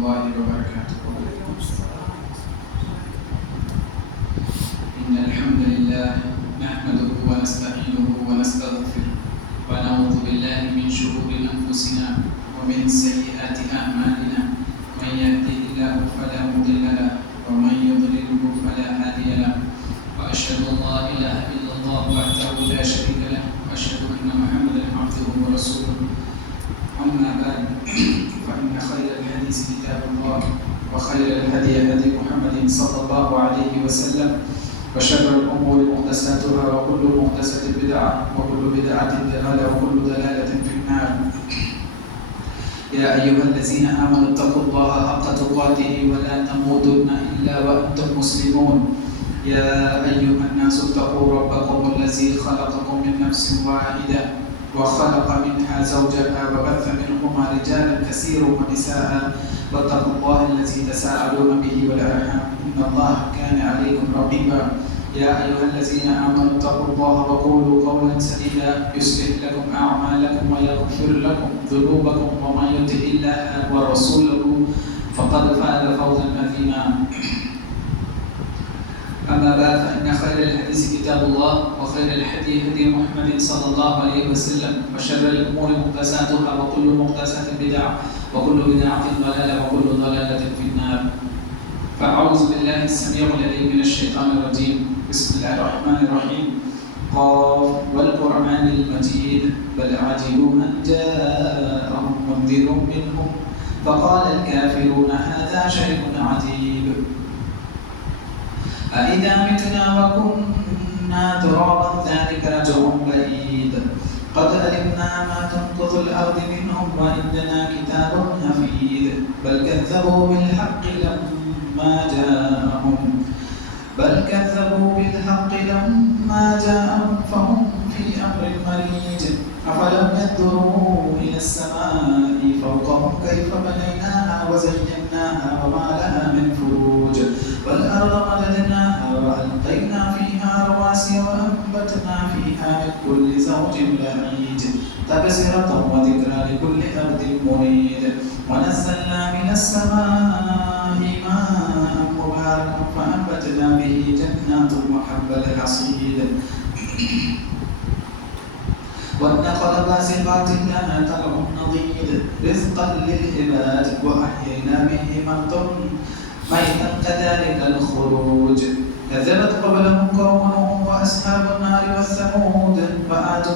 الله وبركاته. إن الحمد لله نحمده ونستعينه ونستغفره ونعوذ بالله من شرور أنفسنا ومن سيئات أعمالنا. من يهده الله فلا مضل له ومن يضلله فلا هادي له. وأشهد أن لا إله إلا الله وحده لا شريك له وأشهد أن محمدا عبده ورسوله. أما بعد فإن خير الحديث كتاب الله وخير الهدي هدي محمد صلى الله عليه وسلم وشر الأمور محدثاتها وكل محدثة بدعة وكل بدعة ضلالة وكل ضلالة في النار. يا أيها الذين آمنوا اتقوا الله حق تقاته ولا تموتن إلا وأنتم مسلمون. يا أيها الناس اتقوا ربكم الذي خلقكم من نفس واحدة وخلق منها زوجها وبث منهما رجالا كثيرا ونساء واتقوا الله الذي تساءلون به والأرحام إن الله كان عليكم رقيبا. يا أيها الذين آمنوا اتقوا الله وقولوا قولا سديدا يصلح لكم أعمالكم ويغفر لكم ذنوبكم ومن يطع الله ورسوله فقد فاز فوزا عظيما. أما بعد فإن خير الحديث كتاب الله وخير الهدي هدي محمد صلى الله عليه وسلم وشر الأمور محدثاتها وكل محدثة بدعة وكل بدعة ضلالة وكل ضلالة في النار. فأعوذ بالله السميع العليم من الشيطان الرجيم. بسم الله الرحمن الرحيم. قاف والقرآن المجيد بل عجبوا أن جاءهم منذر منهم فقال الكافرون هذا شيء عجيب. أإذا متنا وكنا ترابا ذلك رجع بعيد. قد علمنا ما تنقض الأرض منهم وعندنا كتاب حفيظ. بل كذبوا بالحق لما جاءهم فهم في أمر مريج. أفلم ينظروا إلى السماء فوقهم كيف بنيناها وزيناها وما لها من فروج. والأرض مددناها وألقينا فيها رواسي وأنبتنا فيها من كل زوج بهيج تبصرة وذكرى لكل أرض منيب. ونزلنا من السماء ماء مباركا فأنبتنا به جنات وحب الحصيد والنخل باسقات لها طلع نضيد رزقا للعباد وأحيينا به أرضا ميتا كذلك الخروج. كذبت قبلهم قوم نوح وأصحاب النار والثمود وعاد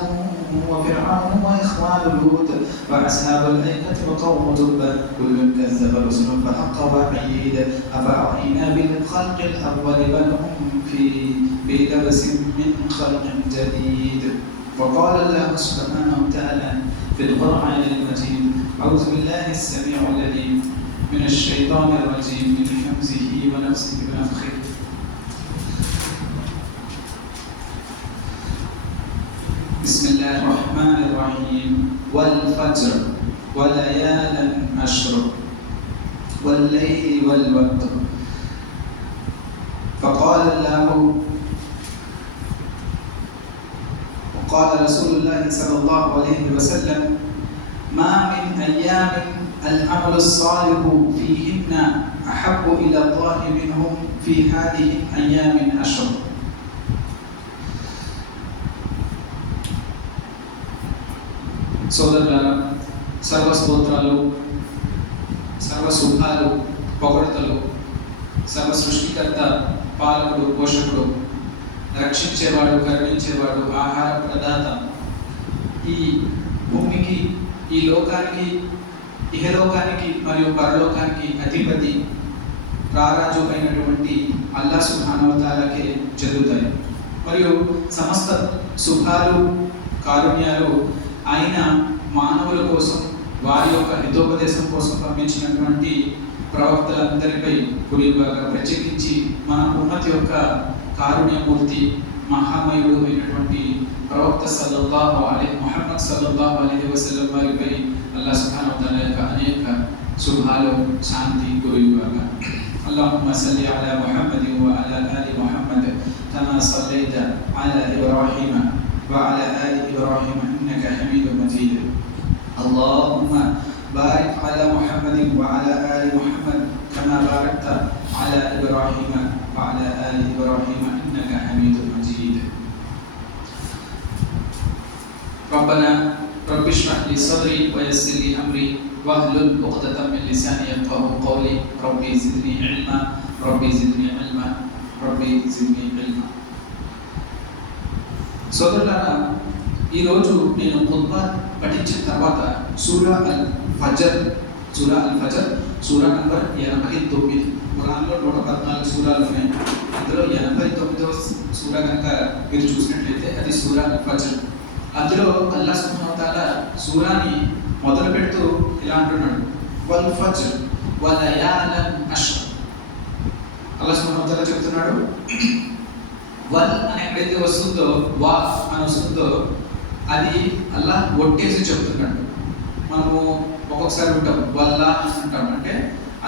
وفرعون وإخوان لوط وأصحاب الأيكة وقوم تبع كل كذب رسل فحق وعيد. أفرأينا بالخلق الأول بل هم في لبس من خلق جديد. وقال الله سبحانه وتعالى في القرآن المجيد أعوذ بالله السميع العليم من الشيطان الرجيم من همزه ونفسه ونفخه. بسم الله الرحمن الرحيم. والفجر وليالا عشر والليل والوتر. وقال رسول الله صلى الله عليه وسلم ما من أيام العمل الصالح فيهن أحب إلى الله منهم في هذه الأيام العشر. సోదరులారా, సర్వస్తోత్రాలు సర్వసుఖాలు పొగడ్తలు సర్వ సృష్టికర్త పాలకుడు పోషకుడు రక్షించేవాడు కరుణించేవాడు ఆహార ప్రదాత ఈ భూమికి ఈ లోకానికి ఇహలోకానికి మరియు పరలోకానికి అధిపతి రారాజు అయినటువంటి అల్లా సుబ్హానహు వ తఆలాకే చెందుతాయి. మరియు సమస్త శుభాలు కారుణ్యాలు ఆయన మానవుల కోసం వారి యొక్క హితోపదేశం కోసం పంపించినటువంటి ప్రవక్తలందరిపై కుడిబాగా ప్రత్యేకించి మన ఉన్నతి యొక్క కారుణ్యమూర్తి మహామయుడు అయినటువంటి ప్రవక్త ముహమ్మద్ సల్లల్లాహు అలైహి వసల్లం వారిపై అల్లాహ్ సుబ్హానహు వ తఆలా యొక్క అనేక శుభాలు శాంతి కురియుగాక. اللهم صل على محمد وعلى آل محمد كما صليت على إبراهيم وعلى آل إبراهيم إنك حميد مجيد. اللهم బారిక్ అలా ముహమ్మదిన్ వఅలా ఆలి ముహమ్మద్ కమా బారక్త అలా ఇబ్రాహీమ వఅలా ఆలి ఇబ్రాహీమ ఇన్నక హమీదున్ మజీద్. రబ్బనా రబ్బి ఇష్రహ్ లీ సద్రీ వయస్సిర్ లీ అమ్రీ వహ్లుల్ ఉఖ్దతం మిన్ లిసానీ యఫ్ఖహూ ఖౌలీ రబ్బీ జిద్నీ ఇల్మా రబ్బీ జిద్నీ ఇల్మా రబ్బీ జిద్నీ ఇల్మా. సోదరులారా, ఈరోజు నేను ఖుత్బా పఠించిన తర్వాత సూరా అల్ ఫజర్ సూరా నంబర్ 89. ఖురాన్లో 114 సూరాలు ఉన్నాయి. అందులో 89వ సూరా కనుక మీరు చూసినట్లయితే అది సూరా అల్ ఫజర్. అందులో అల్లాహ్ సుబ్హానహు వ తఆలా సూరాని మొదలు పెడుతూ ఇలా అంటున్నాడు, వల్ ఫజ్ర్ వ లయాలన్ అష్ర్. అల్లాహ్ సుబ్హానహు వ తఆలా చెప్తున్నాడు, వల్ అని ఎక్కడైతే వస్తుందో, వా అని వస్తుందో అది అల్లాహ్ ఒట్టేసి చెప్తున్నాడు. మనము ఒక్కొక్కసారి ఉంటాం వల్లా అంటాం, అంటే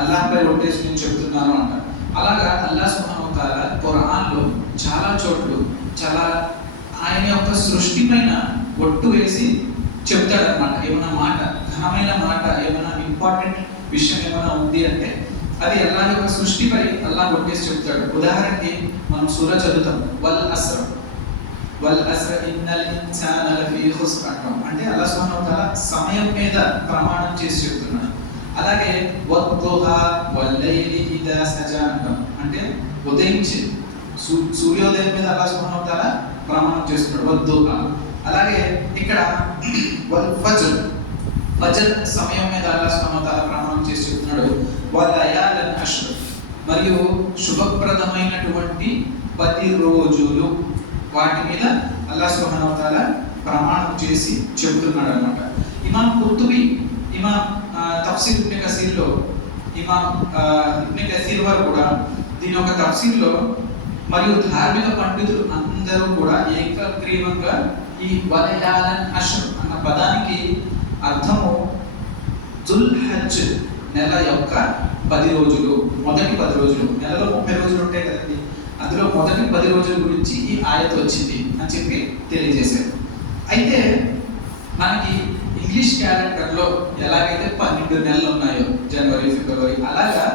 అల్లాహ్పై ఒట్టేసి నేను చెప్తున్నాను అంటాం. అలాగా అల్లాహ్ సుబ్హానహు వ తఆలా ఖురాన్లో చాలా చోట్లు చాలా ఆయన యొక్క సృష్టి పైన ఒట్టు వేసి చెప్తాడనమాట. ఏమైనా మాట, ఘనమైన మాట, ఏమైనా ఇంపార్టెంట్ విషయం ఏమైనా ఉంది అంటే అది అల్లాహ్ యొక్క సృష్టిపై అల్లాహ్ ఒట్టేసి చెప్తాడు. ఉదాహరణకి మనం సూరా చదువుతాం, వల్ అస్ర ఇన్నల్ ఇన్సాన లఫీ ఖుస్ర్ అంటాం, అంటే అల్లాహ్ సుబ్హానహు వ తఆలా సమయం మీద ప్రమాణం చేసి చెప్తున్నాడు. అలాగే వద్దుహా వల్లైలి ఇదా సజా అంటాం, అంటే ఉదయించి సూర్యోదయం మీద అల్లాహ్ సుబ్హానహు వ తఆలా ప్రమాణం చేస్తున్నాడు, వద్దుహా. అలాగే ఇక్కడ వల్ ఫజర్ సమయం మీద అల్లాహ్ సుబ్హానహు వ తఆలా ప్రమాణం చేసి చెప్తున్నాడు, వలయాలన్ అష్ర్, మరియు శుభప్రదమైనటువంటి 10 రోజులు, వాటి మీద అల్లాహ్ సుబ్హానహు వ తఆలా ప్రమాణం చేసి చెబుతున్నాడు అన్నమాట. ఇమాం కుర్తుబీ, ఇమాం తఫ్సీర్ ఇబ్న్ కసీర్లో, ఇమాం ఇబ్న్ కసీర్ వారు కూడా దీని యొక్క తఫ్సీర్లో మరియు ధార్మిక పండితులు అందరూ కూడా ఏకగ్రీవంగా ఈ వలయాలన్ అష్ర్ అన్న పదానికి అర్థము దుల్ హజ్ నెల యొక్క 10 రోజులు, మొదటి 10 రోజులు. నెలలో 30 రోజులు ఉంటాయి కదండి, అందులో మొదటి 10 రోజుల గురించి ఈ ఆయత వచ్చింది అని చెప్పి తెలియజేశారు. అయితే మనకి ఇంగ్లీష్ క్యాలెండర్లో ఎలాగైతే 12 నెలలు ఉన్నాయో, జనవరి, ఫిబ్రవరి, అలాగా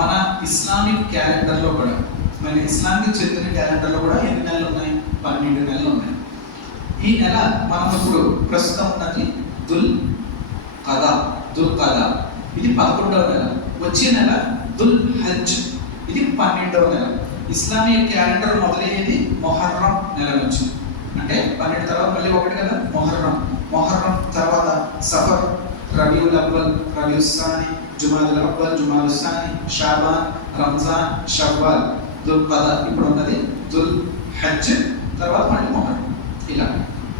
మన ఇస్లామిక్ క్యాలెండర్లో కూడా, మన ఇస్లామిక్ చెందిన క్యాలెండర్లో కూడా ఎన్ని నెలలు ఉన్నాయి? 12 నెలలు ఉన్నాయి. ఈ నెల మనం ఇప్పుడు ప్రస్తుతం ఉన్నది దుల్ కదా, ఇది 11వ నెల. వచ్చే నెల దుల్ హజ్, ఇది 12వ నెల. ఇస్లామిక్ క్యాలెండర్ మొదలయ్యేది మొహర్రం నెల నుంచి, అంటే 12 తర్వాత మళ్ళీ ఒకటి కదా మొహర్రం తర్వాత సఫర్, రబీఉల్ అవ్వల్, రబీఉస్ సాని, జుమాదుల్ అవ్వల్, జుమాదుస్ సాని, షాబాన్, రంజాన్, షవ్వాల్, దుల్ కదా, ఇప్పుడు ఉన్నది దుల్ హజ్, తర్వాత మళ్ళీ మొహర్రం. ఇలా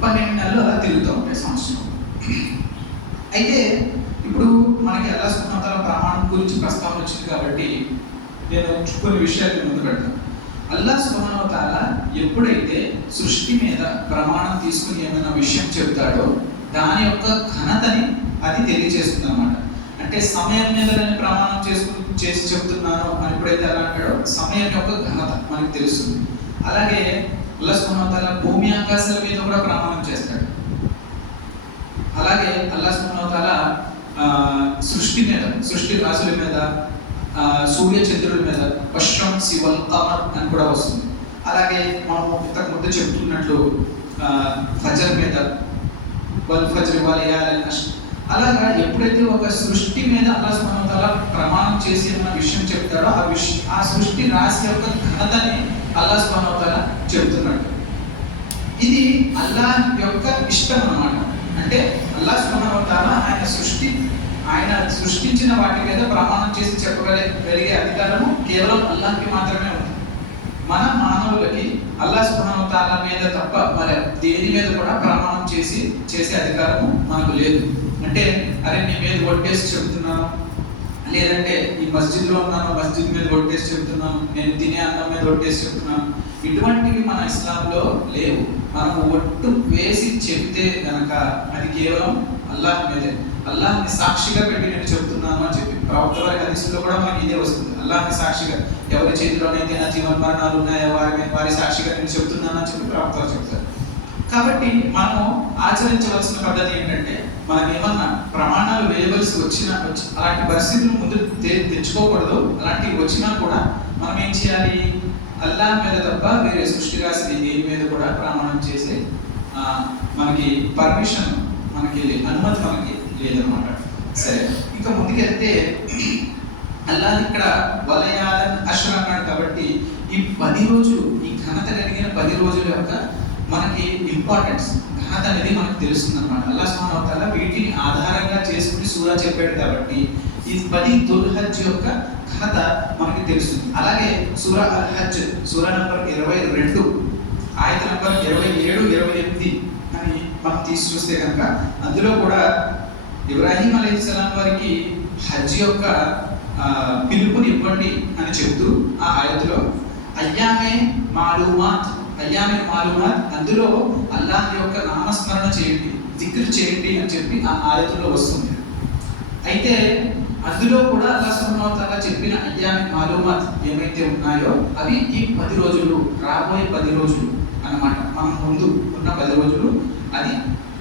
12 నెలలు అలా తిరుగుతూ ఉంటాయి సంవత్సరం. అయితే ఇప్పుడు మనకి అల్లాహ్ సుబ్హానహు వ తఆలా ప్రమాణం గురించి ప్రస్తావన వచ్చింది కాబట్టి నేను కొన్ని విషయాలు ముందు పెడతాను. అల్లాహ్ సుబ్హానహు వ తఆలా ఎప్పుడైతే సృష్టి మీద ప్రమాణం తీసుకుని ఏమైనా విషయం చెప్తాడో దాని యొక్క ఘనతని అది తెలియజేస్తుంది అన్నమాట. అంటే సమయం మీద నేను ప్రమాణం చేసి చెప్తున్నాను అని ఎప్పుడైతే అలా అంటాడో సమయం యొక్క ఘనత మనకు తెలుస్తుంది. అలాగే అల్లాహ్ సుబ్హానహు వ తఆలా భూమి ఆకాశాల మీద కూడా ప్రమాణం చేస్తాడు. అలాగే అల్లాహ్ సుబ్హానహు వ తఆలా సృష్టి రాశుల మీద, సూర్య చంద్రుల మీద, వశంసి వల్ ఖమర్ అని కూడా వస్తుంది. అలాగే మనం ఇంతకు ముందు చెప్తున్నట్లు ఫజర్ మీద, వల్ ఫజ్ర్ వలయాలన్ అష్ర్. అలాగా ఎప్పుడైతే ఒక సృష్టి మీద అల్లాహ్ సుబ్హానహు వ తఆలా ప్రమాణం చేసి ఏమైనా విషయం చెప్తాడో ఆ సృష్టి రాశి యొక్క ఘనతని అల్లాహ్ సుబ్హానహు వ తఆలా చెప్తున్నాడు. ఇది అల్లాహ్ యొక్క ఇష్టం అన్నమాట. అంటే అల్లాహ్ సుబ్హానహు వ తఆలా ఆయన సృష్టించిన వాటి మీద ప్రమాణం చేసి చెప్పగలిగే అధికారము కేవలం అల్లాహ్కి మాత్రమే ఉంది. మన మానవులకి అల్లాహ్ సుబ్హానహు వ తఆలా మీద తప్ప మరి దేని మీద కూడా ప్రమాణం చేసే అధికారము మనకు లేదు. అంటే అరే నీ మీద ఒట్టేసి చెబుతున్నాను, లేదంటే ఈ మస్జిద్లో ఉన్నాను, మస్జిద్ మీద ఒట్టేసి చెబుతున్నాను, నేను తినే అన్నం మీద ఒట్టేసి చెబుతున్నాను, ఇటువంటివి మన ఇస్లాంలో లేవు. మనము ఒట్టు వేసి చెబితే కనుక అది కేవలం అల్లాహ్ మీదే, అల్లాహ్ని సాక్షిగా పెట్టి నేను చెబుతున్నాను అని చెప్పి ప్రవక్త వారి హదీసులో కూడా మనకి ఇదే వస్తుంది. అల్లాహ్ని సాక్షిగా, ఎవరి చేతిలోనైతే నా జీవన మరణాలు ఉన్నాయో వారి సాక్షిగా నేను చెబుతున్నాను అని చెప్పి ప్రవక్త వారు చెప్తారు. కాబట్టి మనము ఆచరించవలసిన పద్ధతి ఏంటంటే, మనం ఏమన్నా ప్రమాణాలు వేయవలసి అలాంటి పరిస్థితులు ముందు తెచ్చుకోకూడదు. అలాంటివి వచ్చినా కూడా మనం ఏం చేయాలి? అల్లాహ్ మీద తప్ప వేరే సృష్టిరాశి దేని మీద కూడా ప్రమాణం చేసే మనకి పర్మిషన్, మనకి అనుమతి మనకి లేదనమాట. సరే, ఇంకా ముందుకెళ్తే అల్లాహ్ ఇక్కడ వలయాలన్ అష్ర్ అన్నాడు. కాబట్టి ఈ 10 రోజులు, ఈ ఘనత కలిగిన 10 రోజుల యొక్క మనకి ఇంపార్టెన్స్, ఘనత అనేది మనకు తెలుస్తుంది అనమాట. అల్లాహ్ సుబ్హానహు వ తఆలా వీటిని ఆధారంగా చేసుకుని సూరా చెప్పాడు. కాబట్టి ఈ 10 దుల్హజ్ యొక్క ఘనత మనకి తెలుస్తుంది. అలాగే సూరా అల్ హజ్, సూరా నంబర్ 22, ఆయత నంబర్ 27, 28 అని మనం తీసి చూస్తే కనుక అందులో కూడా ఇబ్రాహీం అలైహిస్సలాం వారికి హజ్ యొక్క పిలుపుని ఇవ్వండి అని చెబుతూ ఆ ఆయతలో అయ్యామే మాలూమాత్ అందులో అల్లాహ్ యొక్క నామస్మరణ చేయండి, జిక్ర్ చేయండి అని చెప్పి ఆ ఆయతలో వస్తుంది. అయితే అందులో కూడా అల్లాహ్ సుబ్హానహు వ తఆలా చెప్పిన అయ్యామే మాలూమాత్ ఏమైతే ఉన్నాయో అవి ఈ 10 రోజులు, రాబోయే 10 రోజులు అన్నమాట. మనం ముందు ఉన్న 10 రోజులు అది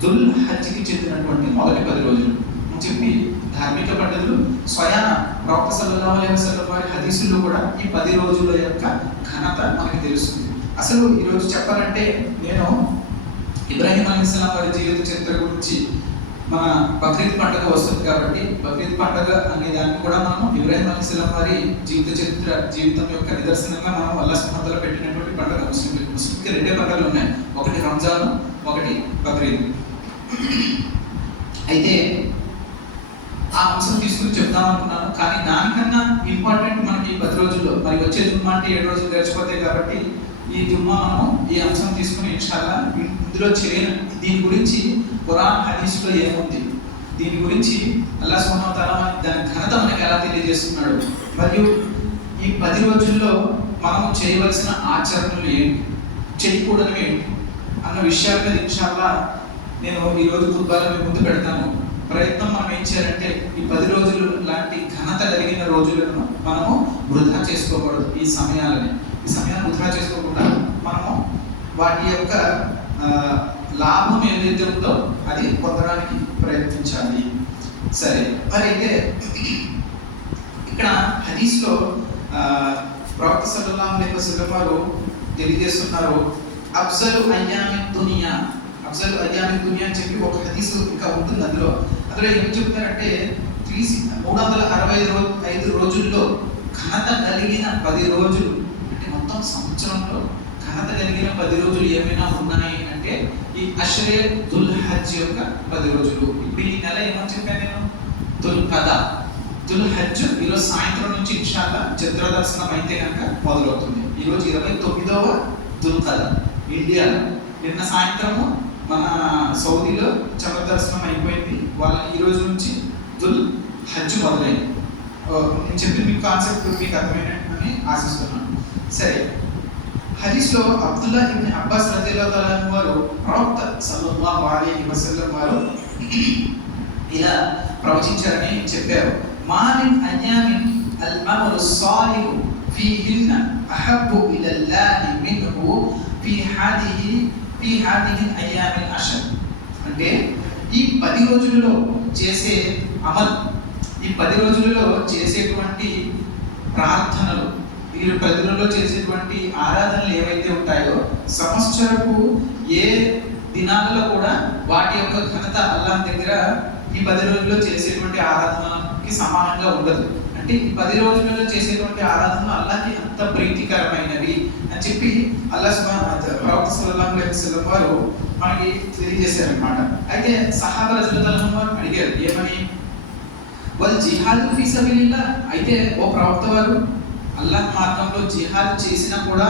దుల్ హజ్కి చెందినటువంటి మొదటి 10 రోజులు అని చెప్పి ధార్మిక పండితులు స్వయాన ప్రవక్త సల్లల్లాహు అలైహి వసల్లం వారి హదీసుల్లో కూడా ఈ 10 రోజుల యొక్క ఘనత మనకి తెలుస్తుంది. అసలు ఈరోజు చెప్పాలంటే, నేను ఇబ్రాహీం అలైహిస్సలాం వారి జీవిత చరిత్ర గురించి, మన బక్రీద్ పండుగ వస్తుంది కాబట్టి బక్రీద్ పండుగ అనే దాన్ని కూడా మనం ఇబ్రాహీం అలైహిస్సలాం వారి జీవితం యొక్క నిదర్శనంగా మనం అల్లాహ్ సుబ్హానహు వ తఆలా పెట్టినటువంటి పండుగ. ముస్లింకి 2 పండుగలు ఉన్నాయి, ఒకటి రంజాన్, ఒకటి బక్రీద్. అయితే ఆ అంశం తీసుకుని చెప్దాం అనుకున్నాను, కానీ దానికన్నా ఇంపార్టెంట్ మనకి 10 రోజుల్లో, మరి వచ్చే జుమ్మా అంటే 7 రోజులు గడిచిపోతాయి. కాబట్టి ఈ జుమ్మా మనం ఈ అంశం తీసుకుని ఇన్షాల్లా ఇందులో దీని గురించి ఖురాన్ హదీస్లో ఏముంది, దీని గురించి అల్లాహ్ సుబ్హానహు వ తఆలా దాని ఘనత మనకి ఎలా తెలియజేస్తున్నాడు, మరియు ఈ 10 రోజుల్లో మనం చేయవలసిన ఆచరణలు ఏంటి, చేయకూడనివి ఏంటి అన్న విషయాల మీద ఇన్షాల్లా నేను ఈరోజు ఖుత్బాలో మీ ముందు పెడతాను. ప్రయత్నం మనం ఏం చేయాలంటే, ఈ 10 రోజులు లాంటి ఘనత కలిగిన రోజులను మనము వృధా చేసుకోకూడదు. ఈ సమయాన్ని వృధా చేసుకోకుండా మనము వాటి యొక్క లాభం ఏదైతే ఉందో అది పొందడానికి ప్రయత్నించాలి. సరే, మరి అయితే ఇక్కడ హదీస్లో ప్రవక్త సల్లల్లాహు అలైహి వసల్లం వారు తెలియజేస్తున్నారు, అఫ్జలు అయ్యామి దునియా అని చెప్పి ఒక హదీసు ఇంకా ఉంటుంది. అందులో ఏం చెప్తారంటే, 365 రోజుల్లో ఘనత కలిగిన 10 రోజులు, అంటే మొత్తం సంవత్సరంలో ఘనత కలిగిన 10 రోజులు ఏమైనా ఉన్నాయి అంటే ఈ అష్రే దుల్ హజ్ యొక్క 10 రోజులు. ఇప్పుడు ఈ నెల ఏమని చెప్పాను నేను? దుల్ హజ్ ఈరోజు సాయంత్రం నుంచి ఇన్షాల్లా చంద్ర దర్శనం అయితే కనుక మొదలవుతుంది. ఈరోజు 29వ దుల్ ఖదా ఇండియాలో. నిన్న సాయంత్రము మన సౌదీలో చంద్ర దర్శనం అయిపోయింది. వాళ్ళకి ఈ రోజు నుంచి దుల్ హజ్ మొదలైంది. నేను చెప్పిన మీకు కాన్సెప్ట్ మీకు అర్థమైనని ఆశిస్తున్నాను. సరే, హదీస్లో అబ్దుల్లా ఇబ్న్ అబ్బాస్ రదియల్లాహు తఆలా అన్హు వారు ప్రవక్త సల్లల్లాహు అలైహి వసల్లం వారు ఇలా ప్రవచించారని చెప్పారు. మా మిన్ అయ్యామిన్ అల్ అమలు సాలిహు ఫీహిన్న అహబ్బు ఇలల్లాహి మిన్హు ఫీ హాదిహి అయ్యామిల్ అషర్. అంటే ఈ 10 రోజులలో చేసే అమల్, ఈ 10 రోజులలో చేసేటువంటి ప్రార్థనలు, ఈ 10 రోజుల్లో చేసేటువంటి ఆరాధనలు ఏవైతే ఉంటాయో సంవత్సరపు ఏ దినాలలో కూడా వాటి యొక్క ఘనత అల్లాహ్ దగ్గర ఈ 10 రోజుల్లో చేసేటువంటి ఆరాధనకి సమానంగా ఉండదు. అంటే ఈ 10 రోజులలో చేసేటువంటి ఆరాధనలు అల్లాహ్కి అంత ప్రీతికరమైనవి అని చెప్పి అల్లాహ్ ప్రవక్త సల్లల్లాహు అలైహి వసల్లం వారు మనకి తెలియజేశారనమాట. అయితే సహాబా రజల్లాహు వారు అడిగారు, ఏమని? వల్ జిహాద్ ఫీ సబీలిల్లాహ్, అయితే ఓ ప్రవక్త వారు అల్లాహ్ మార్గంలో జిహాద్ చేసినా కూడా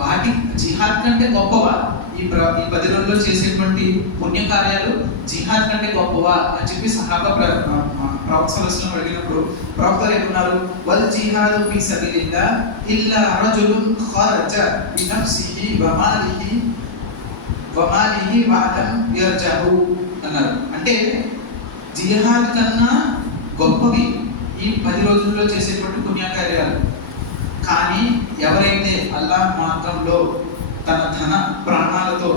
వాటి జిహాద్ కంటే గొప్పవా ఈ 10 రోజుల్లో చేసేటువంటి పుణ్యకార్యాలు జిహాద్ కంటే గొప్పవా అని చెప్పి సహాబా ప్రవక్త సల్లల్లాహు అలైహి వసల్లం అడిగినప్పుడు ప్రవక్త ఏమన్నారు? వల్ జిహాదు ఫీ సబీలిల్లాహ్ ఇల్లా రజులున్ ఖరజ బినఫ్సిహి వమాలిహి వఅలం యర్జహు అన్నారు. అంటే జిహాద్ కన్నా గొప్పవి ఈ 10 రోజుల్లో చేసేటువంటి పుణ్యకార్యాలు. కానీ ఎవరైతే అల్లాహ్ మార్గంలో తన ధన ప్రాణాలతో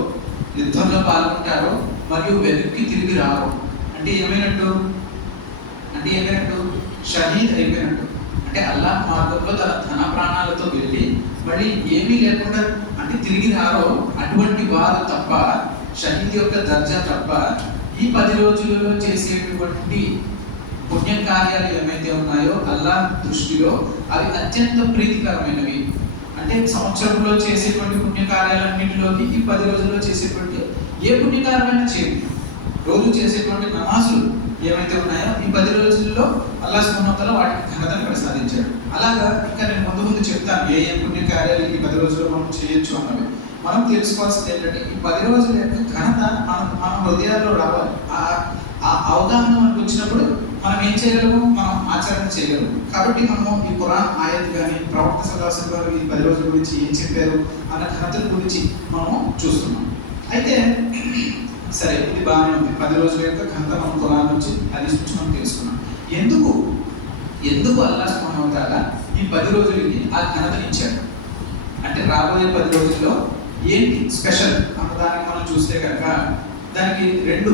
యుద్ధంలో పాల్గొంటారో మరియు వెనక్కి తిరిగి రారో అంటే ఏమైనట్టు? షహీద్ అయిపోయినట్టు. అంటే అల్లాహ్ మార్గంలో తన ధన ప్రాణాలతో వెళ్ళి మళ్ళీ ఏమీ లేకుండా అంటే తిరిగి రారో అటువంటి వారు తప్ప, షహీద్ యొక్క దర్జా తప్ప ఈ 10 రోజులలో చేసేటువంటి పుణ్యకార్యాలు ఏమైతే ఉన్నాయో అల్లాహ్ దృష్టిలో అవి అత్యంత ప్రీతికరమైనవి. అంటే సంవత్సరంలో చేసేటువంటి పుణ్యకార్యాలన్నింటిలోకి ఈ 10 రోజుల్లో చేసేటువంటి ఏ పుణ్యకార్యమైనా చేయండి. రోజు చేసేటువంటి నమాజులు ఏమైతే ఉన్నాయో ఈ 10 రోజుల్లో అల్లాహ్ సుబ్హానహు వ తఆలా వాటికి ఘనతను ప్రసాదించాడు. అలాగా ఇంకా నేను ముందు చెప్తాను ఏ పుణ్యకార్యాలు ఈ 10 రోజుల్లో మనం చేయొచ్చు అన్నవి. మనం తెలుసుకోవాల్సింది ఏంటంటే ఈ 10 రోజుల యొక్క ఘనత మన హృదయాల్లో రావాలి. ఆ అవగాహన మనకు వచ్చినప్పుడు మనం ఏం చేయగలము? మనం ఆచరణ చేయగలము. కాబట్టి మనము ఈ ఖురాన్ ఆయత్ కానీ ప్రవక్త సల్లల్లాహు అలైహి వసల్లం ఈ 10 రోజుల గురించి ఏం చెప్పారు అన్న ఘనతల గురించి మనం చూస్తున్నాం. అయితే సరే, ఇది బాగానే ఉంది. 10 రోజుల యొక్క ఘనత మనం ఖురాన్ నుంచి హదీస్ నుంచి మనం తెలుసుకున్నాం. ఎందుకు అల్లాహ్ సుబ్హానహు వ తఆలా ఈ 10 రోజులకి ఆ ఘనతని ఇచ్చాడు అంటే రాబోయే 10 రోజుల్లో ఏంటి స్పెషల్ అన్నదానికి మనం చూస్తే కనుక దానికి రెండు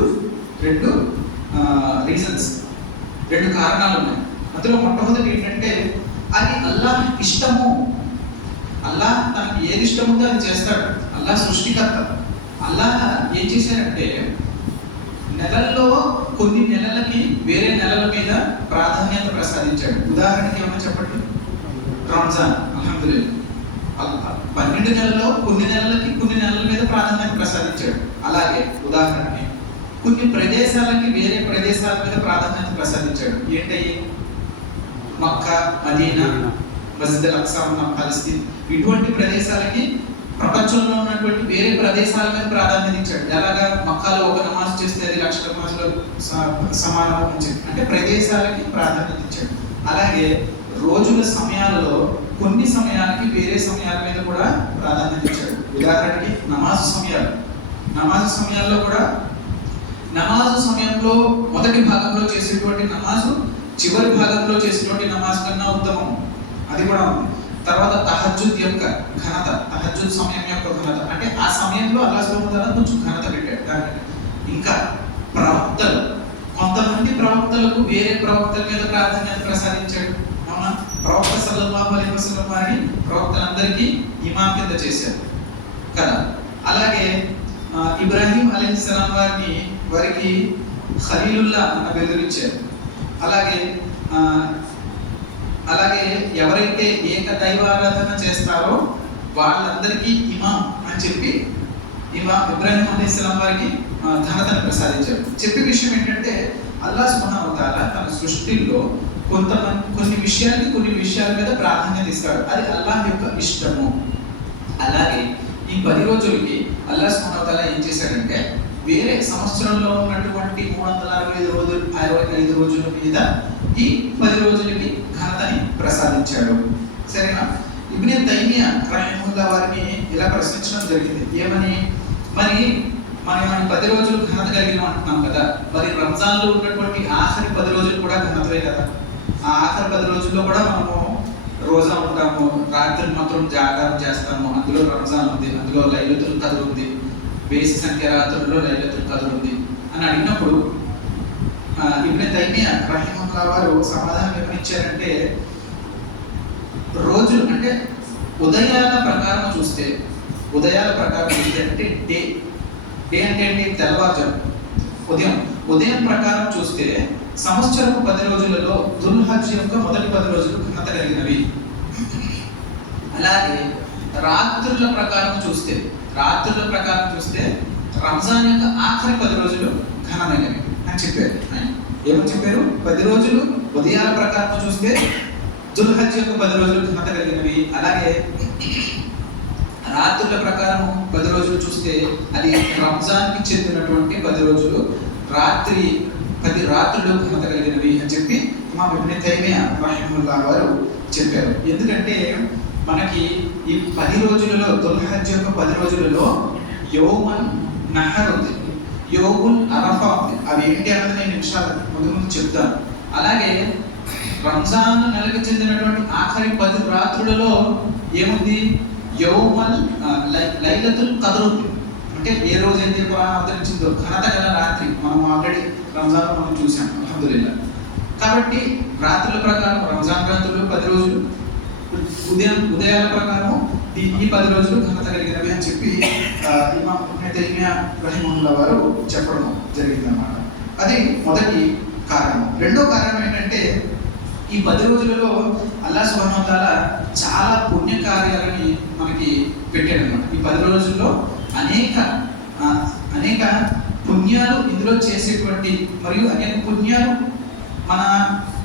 రీజన్స్, 2 కారణాలు ఉన్నాయి. అందులో మొట్టమొదటి ఏంటంటే అది అల్లాహ్ ఇష్టము. అల్లాహ్ తనకి ఏది ఇష్టముందో అది చేస్తాడు. అల్లాహ్ సృష్టికర్త. అల్లాహ్ ఏం చేశారంటే నెలల్లో కొన్ని నెలలకి వేరే నెలల మీద ప్రాధాన్యత ప్రసాదించాడు. ఉదాహరణకి ఏమన్నా చెప్పండి. రంజాన్ అల్హమ్దులిల్లాహ్ 12 నెలల్లో కొన్ని నెలలకి కొన్ని నెలల మీద ప్రాధాన్యత ప్రసాదించాడు. అలాగే ఉదాహరణకి కొన్ని ప్రదేశాలకి వేరే ప్రదేశాల మీద ప్రాధాన్యత ప్రసాదించాడు. ఏంటయ్యి? మక్కా, మదీనా, మస్జిద్ అల్ అక్సా ఉన్న ఫలస్తీన్, ఇటువంటి ప్రదేశాలకి ప్రపంచంలో ఉన్నటువంటి వేరే ప్రదేశాల మీద ప్రాధాన్యత ఇచ్చాడు. ఎలాగా? మక్కాలో ఒక నమాజ్ చేస్తే అది 1,00,000 నమాజులు సమానం అని చెప్పి అంటే ప్రదేశాలకి ప్రాధాన్యత ఇచ్చాడు. అలాగే రోజుల సమయాలలో కొన్ని సమయాలకి వేరే సమయాల మీద కూడా ప్రాధాన్యత ఇచ్చాడు. ఉదాహరణకి నమాజు సమయాల్లో కూడా నమాజు సమయంలో మొదటి భాగంలో చేసేటువంటి నమాజు చివరి భాగంలో చేసేటువంటి నమాజ్ కన్నా ఉత్తమం. అది కూడా ఉంది. తర్వాత తహజ్జుద్ యొక్క ఘనత, తహజ్జుద్ సమయం యొక్క ఘనత అంటే ఆ సమయంలో అల్లాహ్ సుబ్హానహు వ తఆలా కొంచెం ఘనత పెట్టాడు దానికి. ఇంకా ప్రవక్తలు, కొంతమంది ప్రవక్తలకు వేరే ప్రవక్తల మీద ప్రాధాన్యత ప్రసాదించాడు. అవునా? ప్రవక్త సల్లల్లాహు అలైహి వసల్లం వారిని ప్రవక్తలందరికీ ఇమాం కింద చేశారు కదా. అలాగే ఇబ్రాహీం అలైహిస్సలాం వారికి ఖలీలుల్లా అన్న బిరుదును ఇచ్చారు. అలాగే ఎవరైతే ఏక దైవారాధన చేస్తారో వాళ్ళందరికీ ఇమాం అని చెప్పి ఇబ్రాహీం అలైహిస్సలాం వారికి ఘనతను ప్రసాదించారు. చెప్పే విషయం ఏంటంటే అల్లాహ్ సుబ్హానహు వ తఆలా తన సృష్టిలో కొన్ని విషయాల మీద ప్రాధాన్యత ఇస్తాడు. అది అల్లాహ్ యొక్క ఇష్టము. అలాగే ఈ 10 రోజులకి అల్లాహ్ సుబ్హానహు వ తఆలా ఏం చేశాడంటే వేరే సంవత్సరంలో ఉన్నటువంటి 365 రోజుల మీద ఈ 10 రోజులకి ఘనతని ప్రసాదించాడు. సరేనా? ఇబ్నే తైమియా రహిమహుల్లాహ్ వారిని ఇలా ప్రశ్నించడం జరిగింది. ఏమని? మరి మనం 10 రోజులు ఘనత కలిగిన అంటున్నాం కదా, మరి రంజాన్లో ఉన్నటువంటి ఆఖరి 10 రోజులు కూడా ఘనతలే కదా. ఆ ఆఖరి 10 రోజుల్లో కూడా మనము రోజా ఉంటాము, రాత్రులు మాత్రం జాగారం చేస్తాము. అందులో రంజాన్ ఉంది, అందులో లైలతుల్ ఖద్ర్ ఉంది, బేసి సంఖ్య రాత్రుల్లో లైలతుల్ ఖద్ర్ ఉంది అని అడిగినప్పుడు ఇబ్నే తైమియా రహిమహుల్లాహ్ వారు సమాధానం ఏమనిచ్చారంటే రోజులు అంటే ఉదయాల ప్రకారం చూస్తే అంటే డే అంటే ఏంటి? తెల్లవారుజాము ఉదయం ప్రకారం చూస్తే సంవత్సరపు 10 రోజులలో దుల్హజ్ యొక్క మొదటి 10 రోజులు ఘనత కలిగినవి. అలాగే రాత్రుల ప్రకారం చూస్తే రంజాన్ యొక్క ఆఖరి 10 రోజులు ఘనమైనవి అని చెప్పారు. ఏమని చెప్పారు? 10 రోజులు ఉదయాల ప్రకారం చూస్తే దుల్హజ్ యొక్క 10 రోజులు ఘనత కలిగినవి. అలాగే రాత్రుల ప్రకారం 10 రోజులు చూస్తే అది రంజాన్కి చెందినటువంటి 10 రోజులు, 10 రాత్రులు ఘనత కలిగినవి అని చెప్పి ఇమాం ఇబ్నే తైమియా రహిమహుల్లాహ్ వారు చెప్పారు. ఎందుకంటే మనకి ఈ 10 రోజులలో దుల్హజ్ యొక్క 10 రోజులలో యౌమున్ నహర్ ఉంది, యౌముల్ అరఫా ఉంది. అవి ఏంటి అన్నది నేను నిమిషాలు ముందు చెప్తాను. అలాగే రంజాన్ నెలకు చెందినటువంటి ఆఖరి 10 రాత్రులలో ఏముంది? లైలతుల్ ఖద్ర్ ఉంది. అంటే ఏ రోజైతే ఖురాన్ అవతరించిందో ఘనత గల రాత్రి మనం ఆల్రెడీ రంజాన్ మనం చూసాం అల్హమ్దులిల్లా. కాబట్టి రాత్రుల ప్రకారం రంజాన్ గ్రంథులు 10 రోజులు, ఉదయాల ప్రకారం ఈ 10 రోజులు ఘనత కలిగినవి అని చెప్పి ఇమాం ఇబ్న్ తైమియా రహిమహుల్లాహ్ వారు చెప్పడం జరిగిందన్నమాట. అది మొదటి కారణం. రెండో కారణం ఏంటంటే ఈ 10 రోజులలో అల్లాహ్ సుబ్హానహు వ తఆలా చాలా పుణ్య కార్యాలని మనకి పెట్టాడన్నమాట. ఈ 10 రోజుల్లో అనేక పుణ్యాలు ఇందులో చేసేటువంటి మరియు అనేక పుణ్యాలు మన